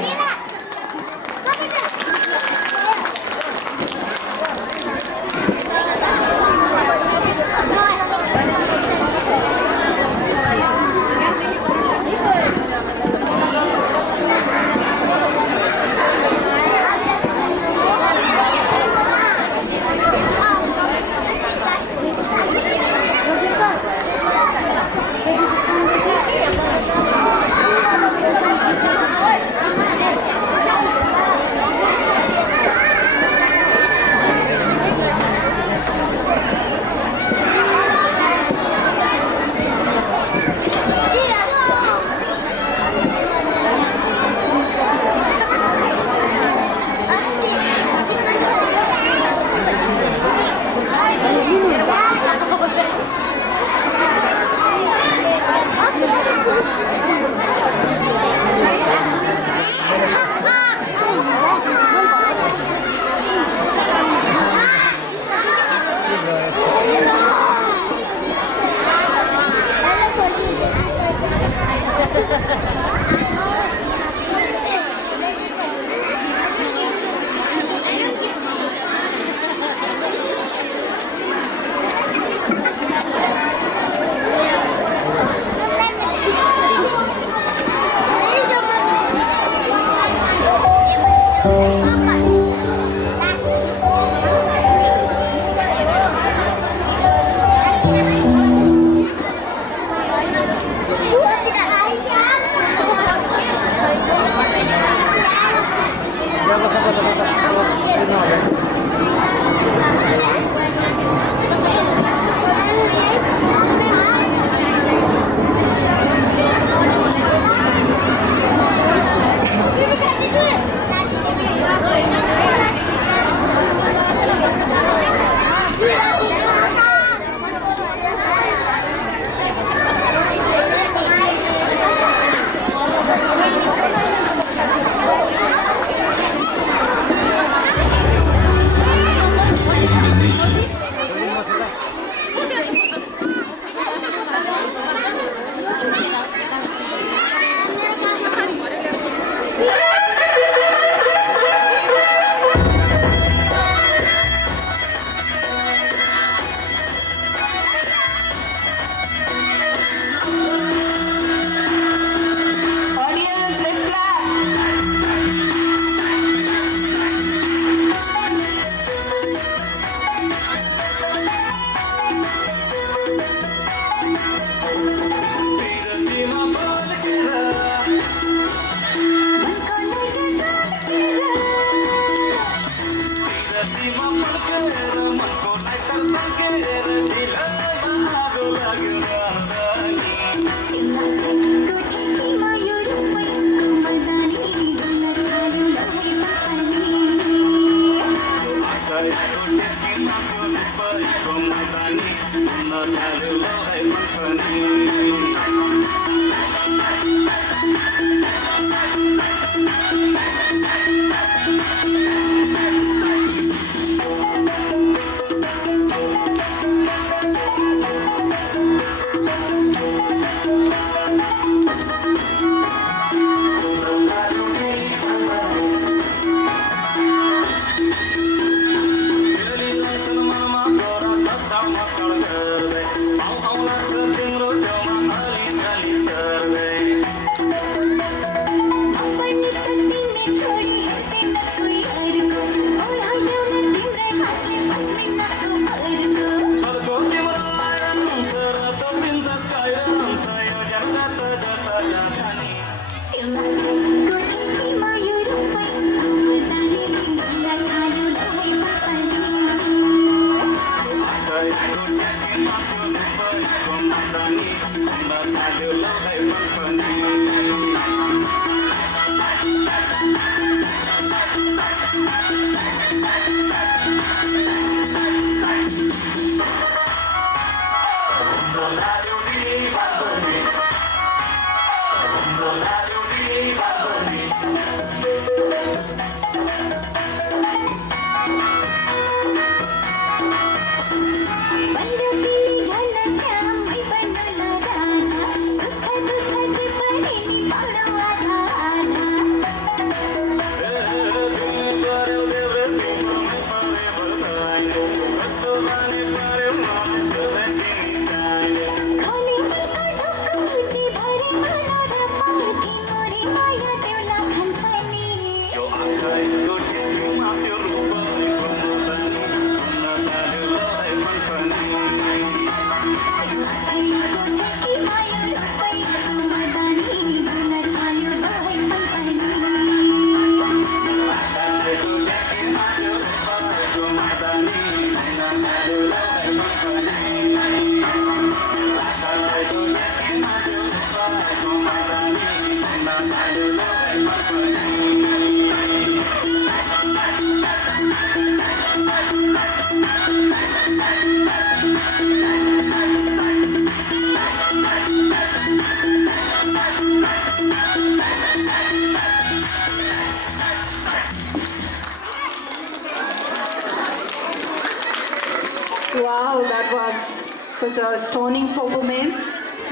Wow, that was such a stunning performance.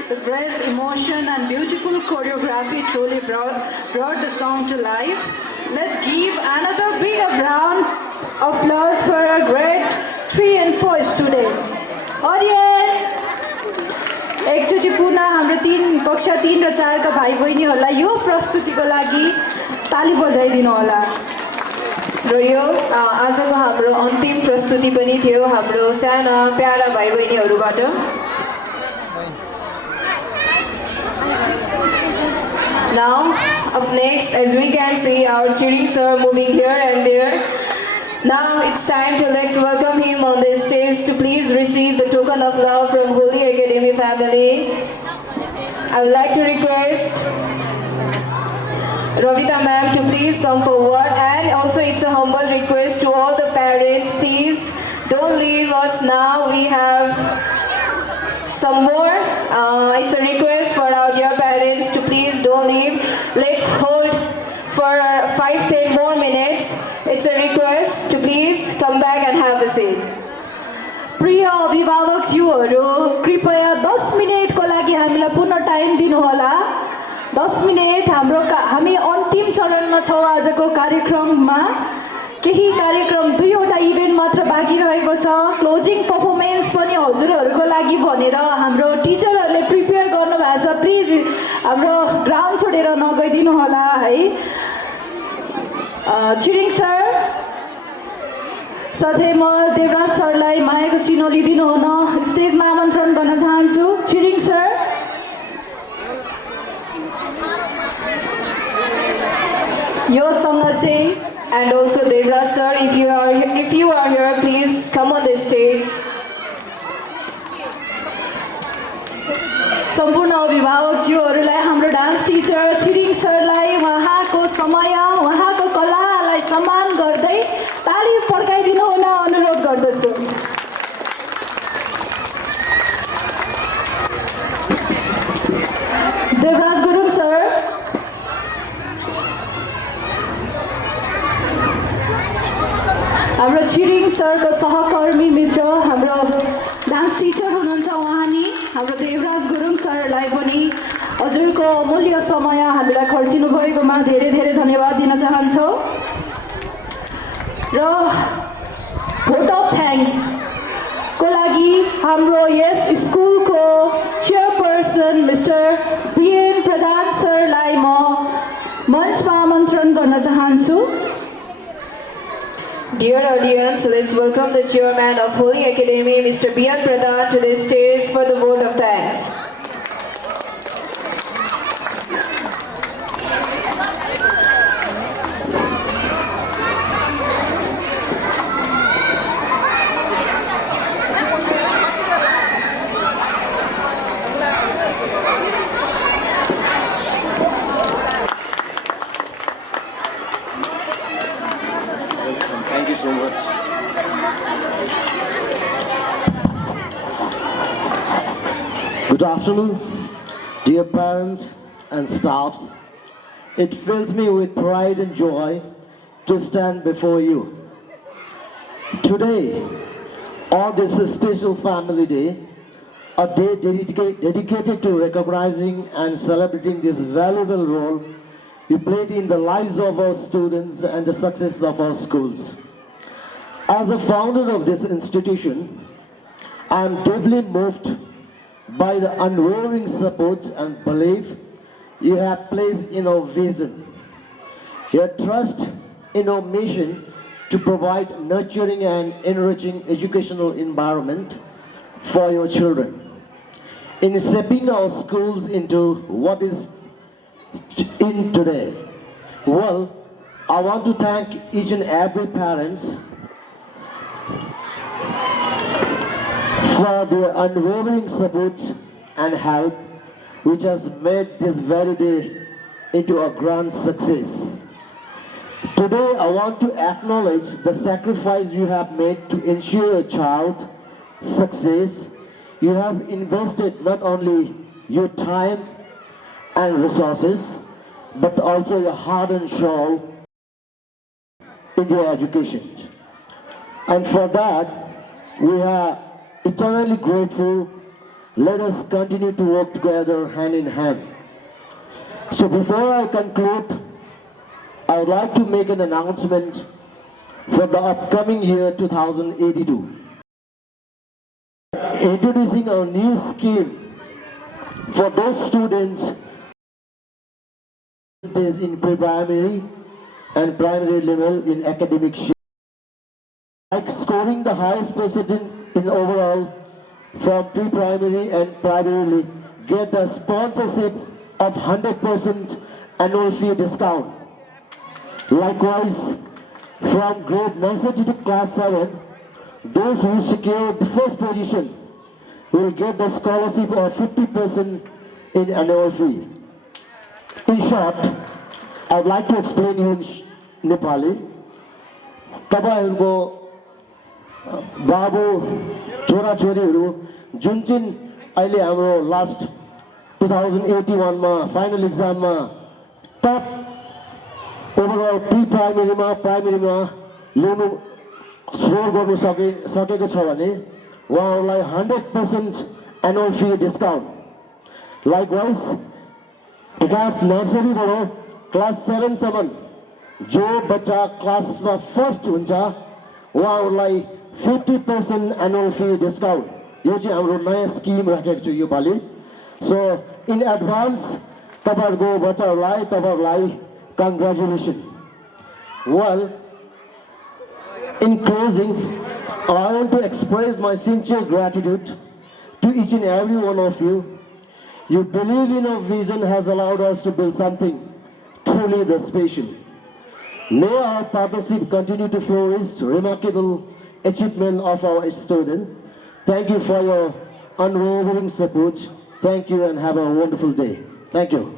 The grace, emotion, and beautiful choreography truly brought the song to life. Let's give another big round of applause for our great 3 and 4 students. Audience! एकचोटि पुनः हाम्रो कक्षा 3 र 4 का भाइ बहिनीहरूलाई यो प्रस्तुतिको लागि ताली बजाइदिनु होला। र यो आजको हाम्रो अन्तिम प्रस्तुति पनि थियो हाम्रो साना प्यारा भाइ बहिनीहरूबाट। Now, up next, as we can see, our cheering sir moving here and there. Now it's time to let's welcome him on the stage to please receive the token of love from Holy Academy family. I would like to request Ravita ma'am to please come forward, and also it's a humble request to all the parents, please don't leave us now. We have some more. It's a request for our dear parents to please don't leave. Let's hold for 5-10 more minutes. It's a request to please come back and have a seat. प्रिय अभिभावकज्यूहरू, कृपया 10 मिनेटको लागि हामीलाई पुनः time दिनुहोला। 10 minute हामी अन्तिम चरणमा छौँ आजको कार्यक्रममा। केही कार्यक्रम 2वटा इभेन्ट मात्र बाँकी रहेको छ। क्लोजिङ पर्फर्मेन्स पनि हजुरहरूको लागि भनेर हाम्रो टिचरहरूले प्रिपेयर गर्नुभएको छ। प्लिज हाम्रो ग्राउन्ड छोडेर नगइदिनु होला है। छिरिङ सर साथै म देवराज सरलाई मायाको सिनोली दिनुहुन स्टेजमा आमन्त्रण गर्न चाहन्छु। छिरिङ सर, योसँग चाहिँ And also Devraj sir, if you are here, please come on the stage. सम्पूर्ण अभिभावकज्यूहरूलाई हाम्रो डान्स टिचर छिरिङ सरलाई उहाँको समय, उहाँको कलालाई सम्मान गर्दै ताली पड्काइदिनु हुन अनुरोध गर्दछु। देवराज गुरुङ सर, हाम्रो छिरिङ सरको सहकर्मी मित्र, हाम्रो डान्स टिचर हुनुहुन्छ उहाँ नि हाम्रो देवराज गुरुङ सरलाई पनि हजुरको अमूल्य समय हामीलाई खर्चिनु भएकोमा धेरै धेरै धन्यवाद दिन चाहन्छौँ। र भोट अफ थ्याङ्क्स को लागि हाम्रो यस स्कुलको चेयरपर्सन मिस्टर बिएन प्रधान सरलाई म मञ्चमा आमन्त्रण गर्न चाहन्छु। Dear audience, let's welcome the chairman of Holy Academy, Mr. B.N. Pradhan, to the stage for the vote of thanks. so much. Good afternoon, dear parents and staffs. It fills me with pride and joy to stand before you. Today, on this special family day, a day dedicated to recognizing and celebrating this valuable role you played in the lives of our students and the success of our schools. As a founder of this institution, I am deeply moved by the unwavering support and belief you have placed in our vision, your trust in our mission to provide nurturing and enriching educational environment for your children. In shaping our schools into what is in today. Well, I want to thank each and every parents for their unwavering support and help, which has made this very day into a grand success. Today, I want to acknowledge the sacrifice you have made to ensure a child's success. You have invested not only your time and resources, but also your heart and soul in your education. And for that, we are eternally grateful. Let us continue to work together hand in hand. So before I conclude, I would like to make an announcement for the upcoming year 2082. Introducing our new scheme for those students in pre-primary and primary level in academic shape. Like scoring the highest percentage in overall from pre-primary and primarily get the sponsorship of 100% annual fee discount. Likewise, from grade nursery to class 7, those who secure the first position will get the scholarship of 50% in annual fee. In short, I would like to explain you in Nepali. तपाईहरुको बाबु छोरा छोरीहरु जुन चाहिँ अहिले हाम्रो last 2081 मा final एक्जाममा top overall pre प्राइमेरीमा प्राइमेरीमा ल्याउनु स्कोर गर्नु सकेको छ भने उहाँहरुलाई 100% annual fee discount. Likewise class नर्सरीबाट क्लास 7 सम्म जो बच्चा क्लासमा फर्स्ट हुन्छ उहाँहरुलाई 50% एनुअल फी डिस्काउन्ट. यो चाहिँ हाम्रो नयाँ स्किम राखेको छु यो पालि. सो इन एडभान्स तपाईहरुको बच्चाहरुलाई congratulations. Well, in closing, I want to express my sincere gratitude to each and every one of you. Your belief in our vision has allowed us to build something truly the special. May our partnership continue to flourish, remarkable achievement of our students. Thank you for your unwavering support. Thank you and have a wonderful day. Thank you.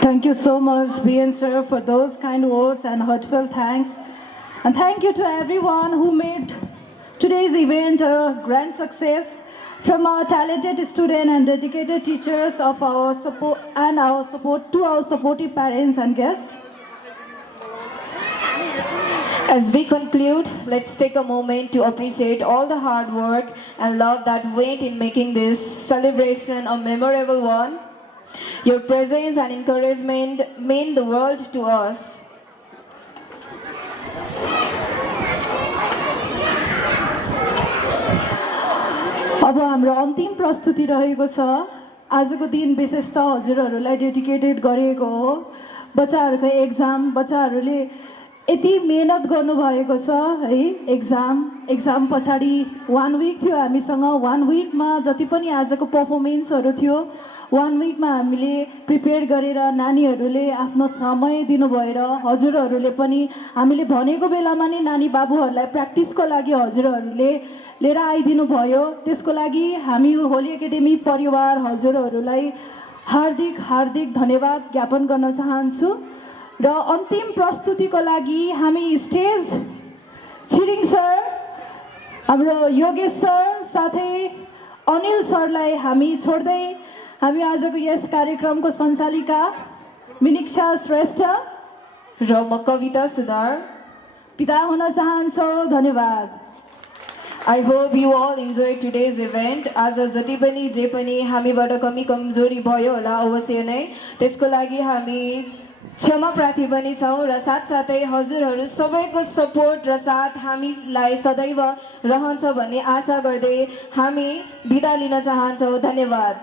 Thank you so much, BN sir, for those kind words and heartfelt thanks. And thank you to everyone who made today's event a grand success, from our talented students and dedicated teachers of our support and our support to our supportive parents and guests. As we conclude, let's take a moment to appreciate all the hard work and love that went in making this celebration a memorable one. Your presence and encouragement mean the world to us. अब हाम्रो अन्तिम प्रस्तुति रहेको छ. आजको दिन विशेष त हजुरहरूलाई डेडिकेटेड गरिएको हो. बच्चाहरूको एक्जाम, बच्चाहरूले यति मेहनत गर्नुभएको छ है एक्जाम पछाडि 1 विक थियो हामीसँग 1 विकमा जति पनि आजको पर्फर्मेन्सहरू थियो 1 विकमा हामीले प्रिपेयर गरेर नानीहरूले आफ्नो समय दिनुभएर हजुरहरूले पनि हामीले भनेको बेलामा नै नानी बाबुहरूलाई प्र्याक्टिसको लागि हजुरहरूले लिएर आइदिनु भयो त्यसको लागि हामी होली एकाडेमी परिवार हजुरहरूलाई हार्दिक धन्यवाद ज्ञापन गर्न चाहन्छु र अन्तिम प्रस्तुतिको लागि हामी स्टेज छिरिङ सर हाम्रो योगेश सर साथै अनिल सरलाई हामी छोड्दै हामी आजको यस कार्यक्रमको सञ्चालिका मिनिक्षा श्रेष्ठ र म कविता सुधार बिदा हुन चाहन्छौँ धन्यवाद I hope you all enjoyed today's event. आज जति पनि जे पनि हामीबाट कमी कमजोरी भयो होला अवश्य नै त्यसको लागि हामी क्षमा प्रार्थी पनि छौँ र साथसाथै हजुरहरू सबैको सपोर्ट र साथ हामीलाई सदैव रहन्छ भन्ने आशा गर्दै हामी बिदा लिन चाहन्छौँ धन्यवाद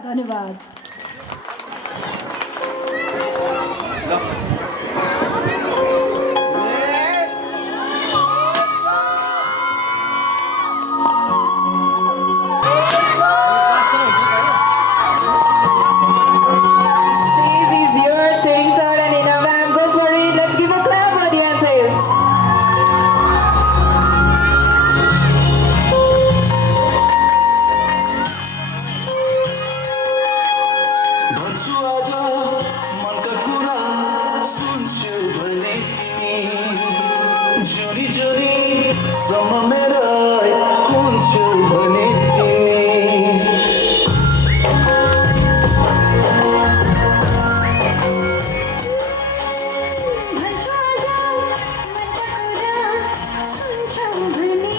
Stage is yours, Sering sir and Ina ma'am. Go for it. Let's give a clap, audiences. भन्छु आज मनका कुरा सुन्छु भने तिमी जुनी जुनीसम्म मेरो हुन्छु भने तिमी भन्छु आज मनका कुरा सुन्छौ भने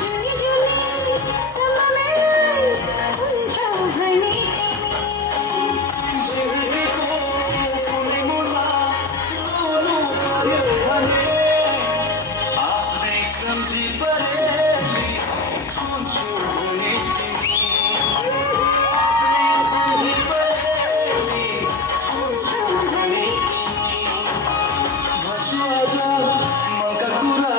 जुनी जुनीसम्म मेरो हुन्छौ भने जिन्दगीको कुनै मोडमा रोनु पर्यो भने आफ्नै सम्झी परेली सुन्छु भने तिमी आफ्नै सम्झी परेली सुन्छु भने तिमी भन्छु आज मनका कुरा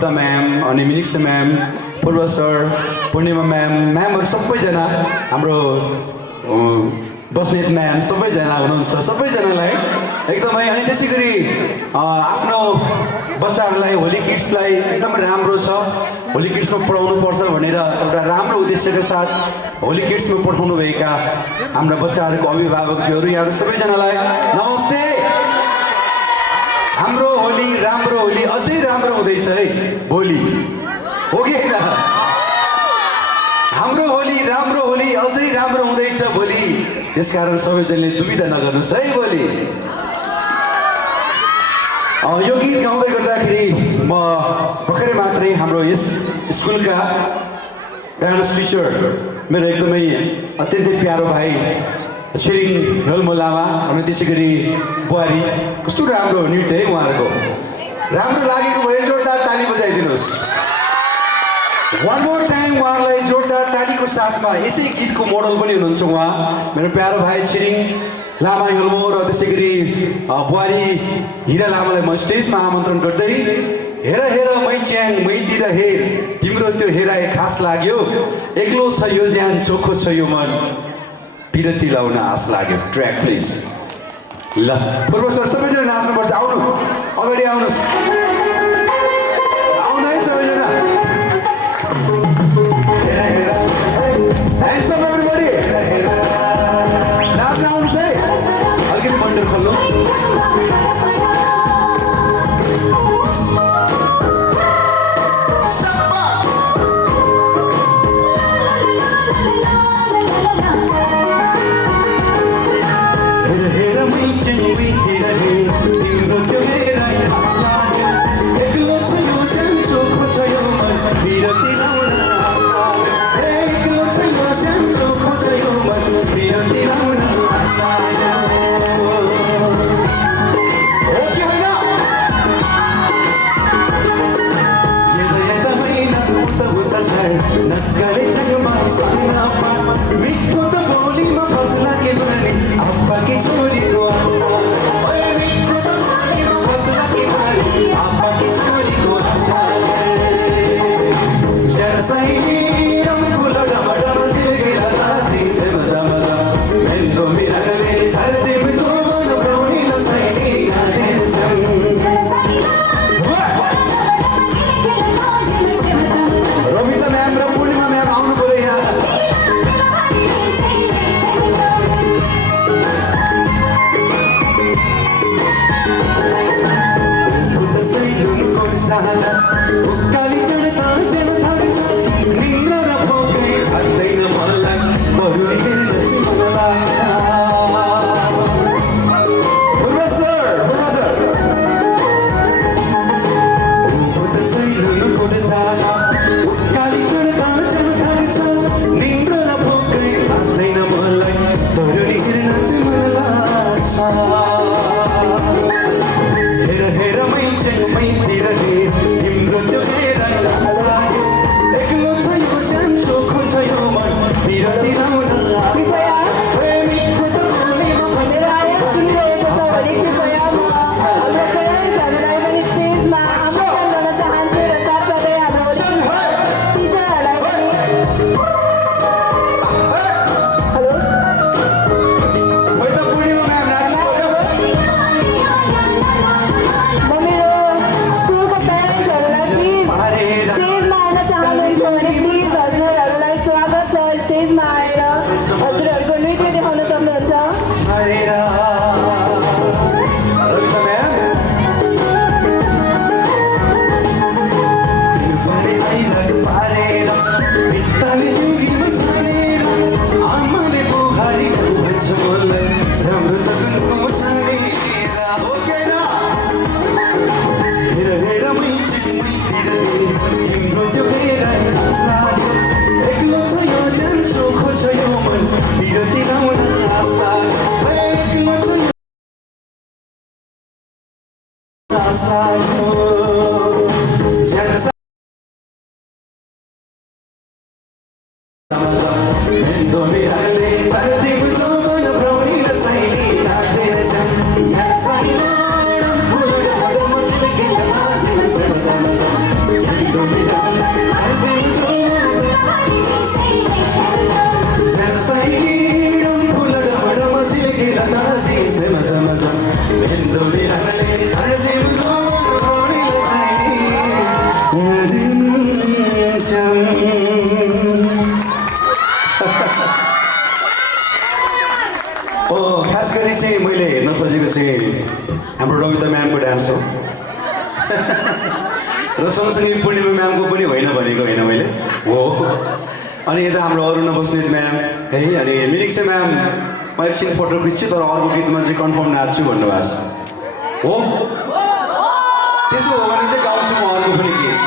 रमिता म्याम अनि मिनिक्सा म्याम पूर्व सर पूर्णिमा म्यामहरू सबैजना हाम्रो बस्नेत म्याम सबैजना हुनुहुन्छ सबैजनालाई एकदमै अनि त्यसै गरी आफ्नो बच्चाहरूलाई होली किड्सलाई एकदम राम्रो छ होली किड्समा पढाउनु पर्छ भनेर एउटा राम्रो उद्देश्यका साथ होली किड्समा पठाउनुभएका हाम्रा बच्चाहरूको अभिभावकज्यूहरू यहाँहरू सबैजनालाई नमस्ते। हाम्रो होली राम्रो होली अझै राम्रो हुँदैछ है भोलि हो कि होइन हाम्रो होली राम्रो होली अझै राम्रो हुँदैछ भोलि त्यसकारण सबैजनाले दुविधा नगर्नुहोस् है भोलि। यो गीत गाउँदै गर्दाखेरि म भर्खरै मात्रै हाम्रो यस स्कुलका डान्स टिचर मेरो एकदमै अत्यन्तै प्यारो भाइ छिरिङ रोल्मो लामा अनि त्यसै गरी बुहारी कस्तो राम्रो नृत्य है उहाँहरूको राम्रो लागेको भए जोरदार ताली बजाइदिनुहोस्। वान मोर टाइम उहाँलाई जोरदार तालीको साथमा यसै गीतको मोडल पनि हुनुहुन्छ उहाँ मेरो प्यारो भाइ छिरिङ लामा रोल्मो र त्यसै गरी बुहारी हिरा लामालाई म स्टेजमा आमन्त्रण गर्दै हेर हेर मै च्याङ मैतिर हेर तिम्रो त्यो हेराए खास लाग्यो एक्लो छ यो ज्यान चोखो छ यो मन पिरती लाउन आश लाग्यो। ट्र्याक प्लिज ल पूर्व सर सबैजना नाच्नुपर्छ आउनु अगाडि आउनुहोस् आउनु है सबैजना ह्यान्डसम एभ्रीबडी नाच्न आउनुहोस् है अलिकति मन्डल खोल्नु मिठो त बोलीमा फस्ला के भने आप्पा की छोरीको आस्था मिठो त बोलीमा फस्ला के भने आप्पा की छोरीको आस्था जर्साइनी रंगुल डमडम जिलगिरा तासी से मजा मजा मेंदो मिलगले छासे में जोबन ब्रोनी न सैनी गाने संग रोमिता मैम र पूर्णिमा मैम आउनु पर्यो यहाँ उकाली चढ्दा जन लाग्छ निन्द्रा र भोकै लाग्दैन मलाई बरु हेर्न चाहिँ मन लाग्छ। पूर्व सर सैलुनको साला उकाली चढ्दा जन लाग्छ निन्द्रा र भोकै लाग्दैन मलाई बरु हेर्न चाहिँ मन लाग्छ। हेर हेर मै चाहिँ मैतिर तिम्रो त्यो हेराइ आस लाग्यो एक्लो छ यो ज्यान चोखो छ यो मन पिरती लाउन आस मिठो त बोलीमा फसेर सुनिरहेको छ भने कृपया म हाम्रो पेरेन्ट्सहरूलाई पनि स्टेजमा आमन्त्रण गर्न चाहन्छु र साथसाथै हाम्रो टिचरहरूलाई पनि हेलो म त पूर्णिमा म्याम नाच्नु म मेरो स्कुलको पेरेन्ट्सहरूलाई प्लिज स्टेजमा आउन चाहनुहुन्छ भने प्लिज हजुरहरूलाई स्वागत छ स्टेजमा आएर हजुरहरूको नृत्य देखाउन सक्नुहुन्छ। रोमिता म्याम पारेर भित्ताले दुरीमा छानेर आमाले बुहारी भन्छ मलाई राम्रो त गुनको छानेर हो के न हेर हेर मै चाहिँ मैतिर तिम्रो त्यो हेराइ आस लाग्यो एक्लो छ यो ज्यान चोखो छ यो मन पिरती लाउन आस लाग्यो एक्लो छ यो आस लाग्यो मेंदो मिलगले छासे में जोबन ब्रोनी न सैनी लाग्दैन झ्यासाइला फुल डमडम जिलगिरा तासी से मजा मजा जान्छन् खास गरी चाहिँ मैले हेर्न खोजेको चाहिँ हाम्रो रविता म्यामको डान्स हो र सँगसँगै पूर्णिमा म्यामको पनि होइन भनेको होइन मैले हो अनि यता हाम्रो अरुणा बस्नेत म्याम है अनि मिनिक्सा म्याम म एकछिन फोटो खिच्छु तर अर्को गीतमा चाहिँ कन्फर्म नाच्छु भन्नुभएको छ हो त्यसो हो भने चाहिँ गाउँछु म अर्को पनि गीत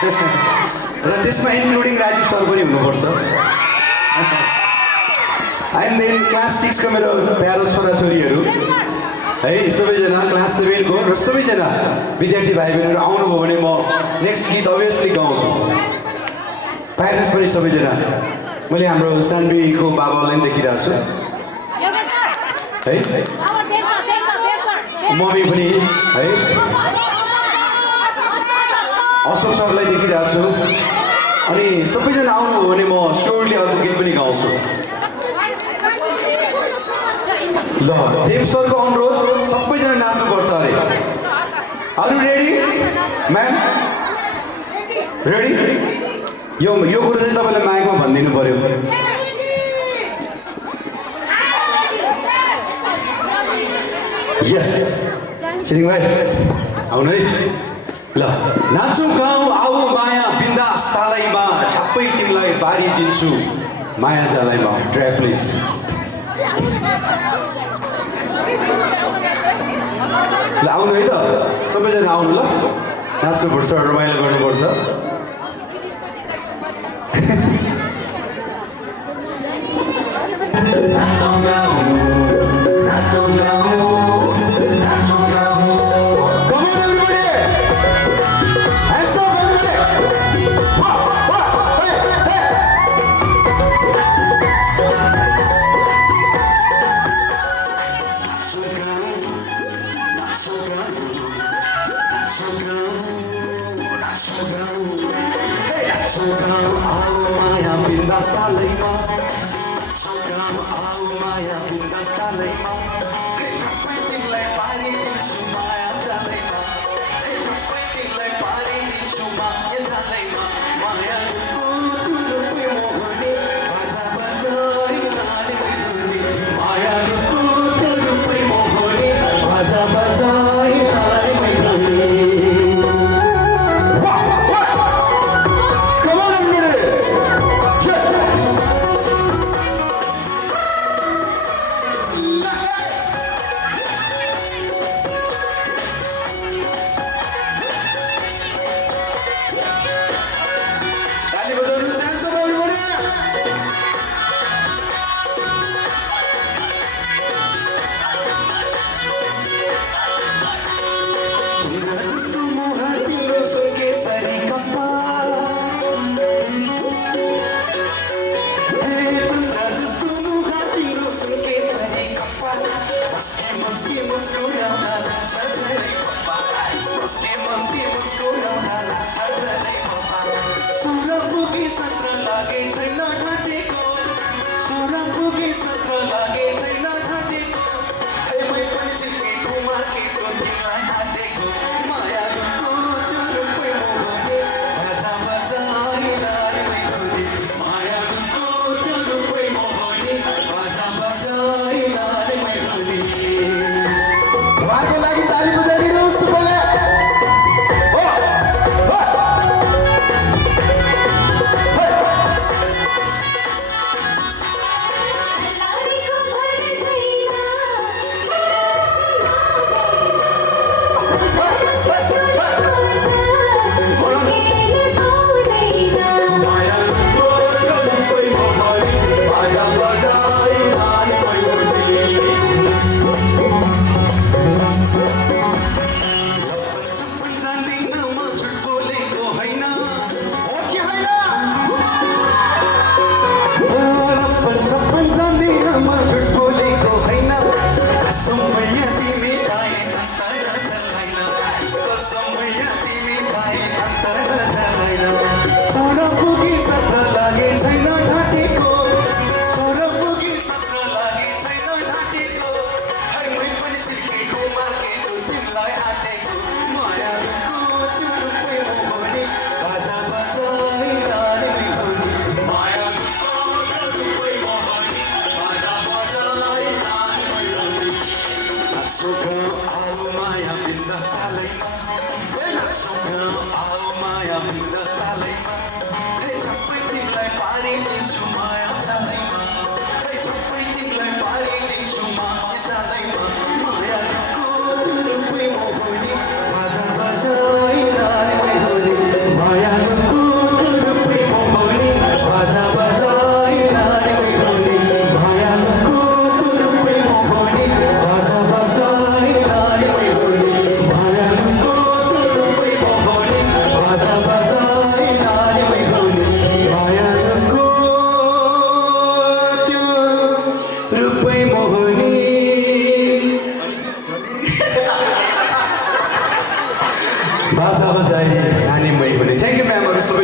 र त्यसमा इन्क्लुडिङ राजीव सर पनि हुनुपर्छ एन्ड देन क्लास 6 को मेरो प्यारो छोराछोरीहरू है सबैजना क्लास 7 को र सबैजना विद्यार्थी भाइ बहिनीहरू आउनुभयो भने म नेक्स्ट गीत अभियसली गाउँछु प्यारेन्ट्स पनि सबैजना मैले हाम्रो सान्वीको बाबालाई पनि देखिरहेको छु है मम्मी पनि है अशोक सरलाई देखिरहेको छु अनि सबैजना आउनुभयो भने म स्योरली अर्को गीत पनि गाउँछु ल देव सरको अनुरोध सबैजना नाच्नुपर्छ अरे are you ready ma'am ready यो कुरो चाहिँ तपाईँलाई माइकमा भनिदिनु पर्यो यस छिरिङ भाइ आउनु है ल नाचौँ गाउँ आऊ माया बिन्दास तालैमा छप्पै तिमीलाई पारिदिन्छु माया जालैमा ट्र्याक प्लिज ल आउनु है त सबैजना आउनु ल नाच्नुपर्छ रमाइलो गर्नुपर्छ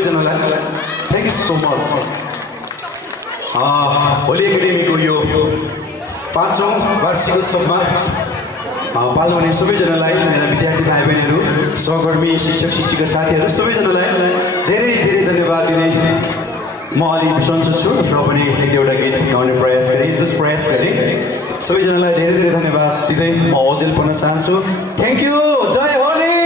सबैजनालाई thank you so much Holy एकाडेमीको यो 5औं वार्षिक उत्सवमा पाल्नुहुने सबैजनालाई मेरा विद्यार्थी भाइ बहिनीहरू सहकर्मी शिक्षक शिक्षिका साथीहरू सबैजनालाई धेरै धेरै धन्यवाद दिने म अलि बिसन्चो छु र पनि एक एउटा गीत गाउने प्रयास गरेँ सबैजनालाई धेरै धेरै धन्यवाद दिँदै म अजेल पढ्न चाहन्छु थ्याङ्क यू जय होली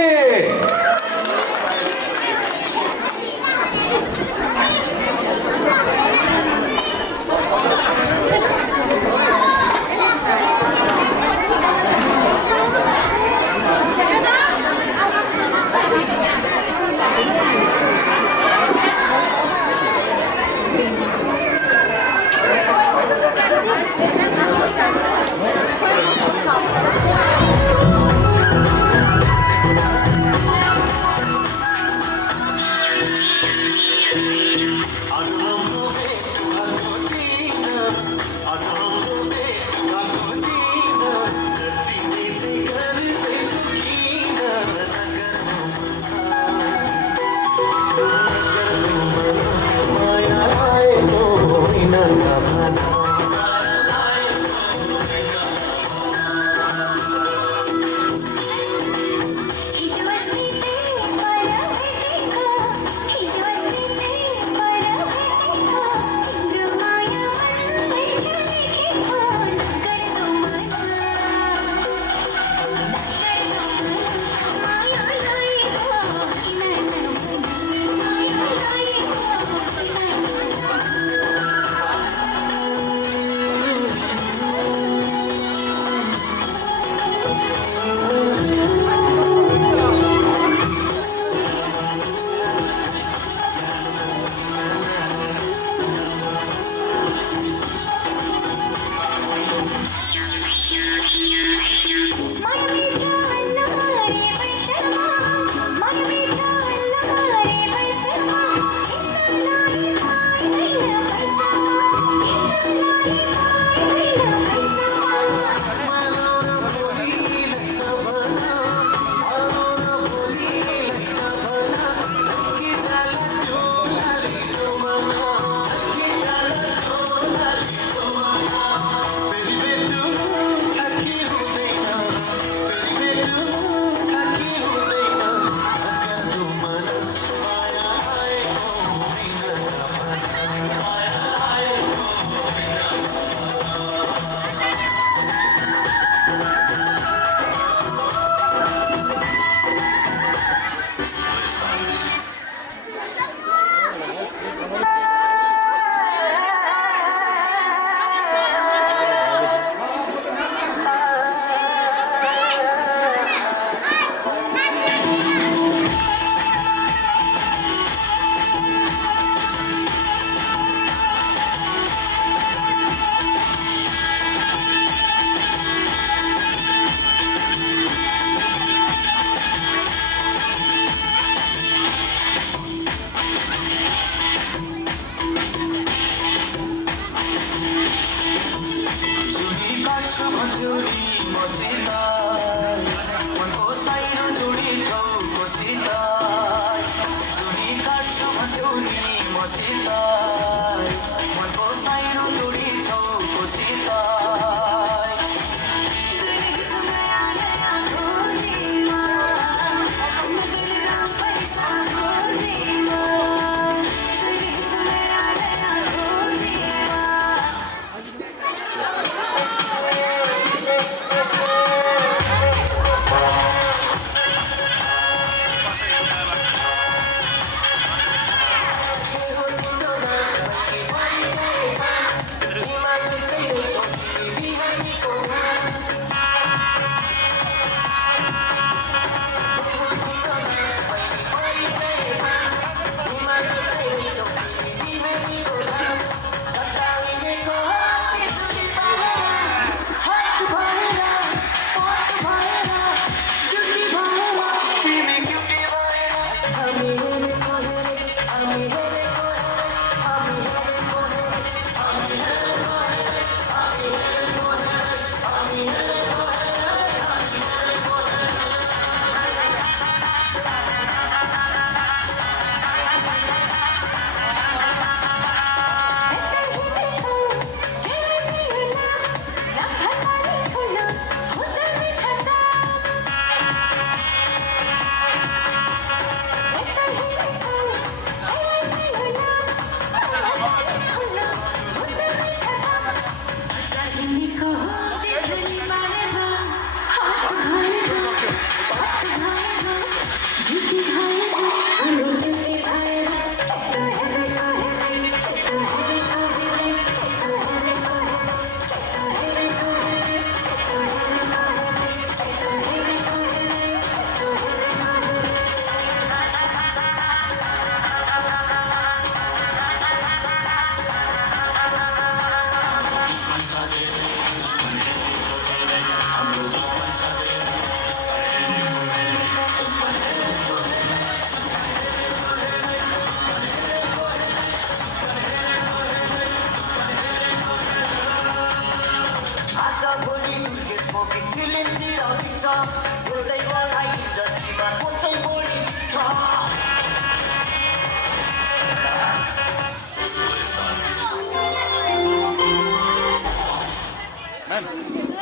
बोल्दै मलाई इन्डस्ट्रीमा को चाहिँ बढी छ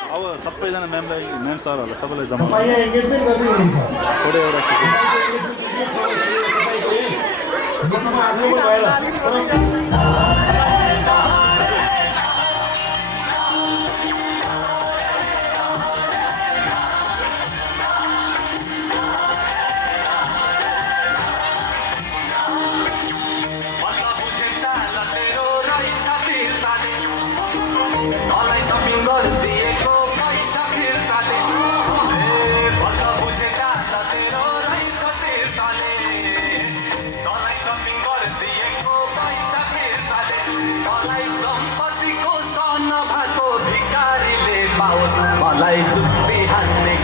अब सबैजना म्याम सरहरूलाई सबैलाई जम्मा यहाँ एङ्गेजमेन्ट गर्ने थोरै एउटा मलाई जुत्ती हान्ने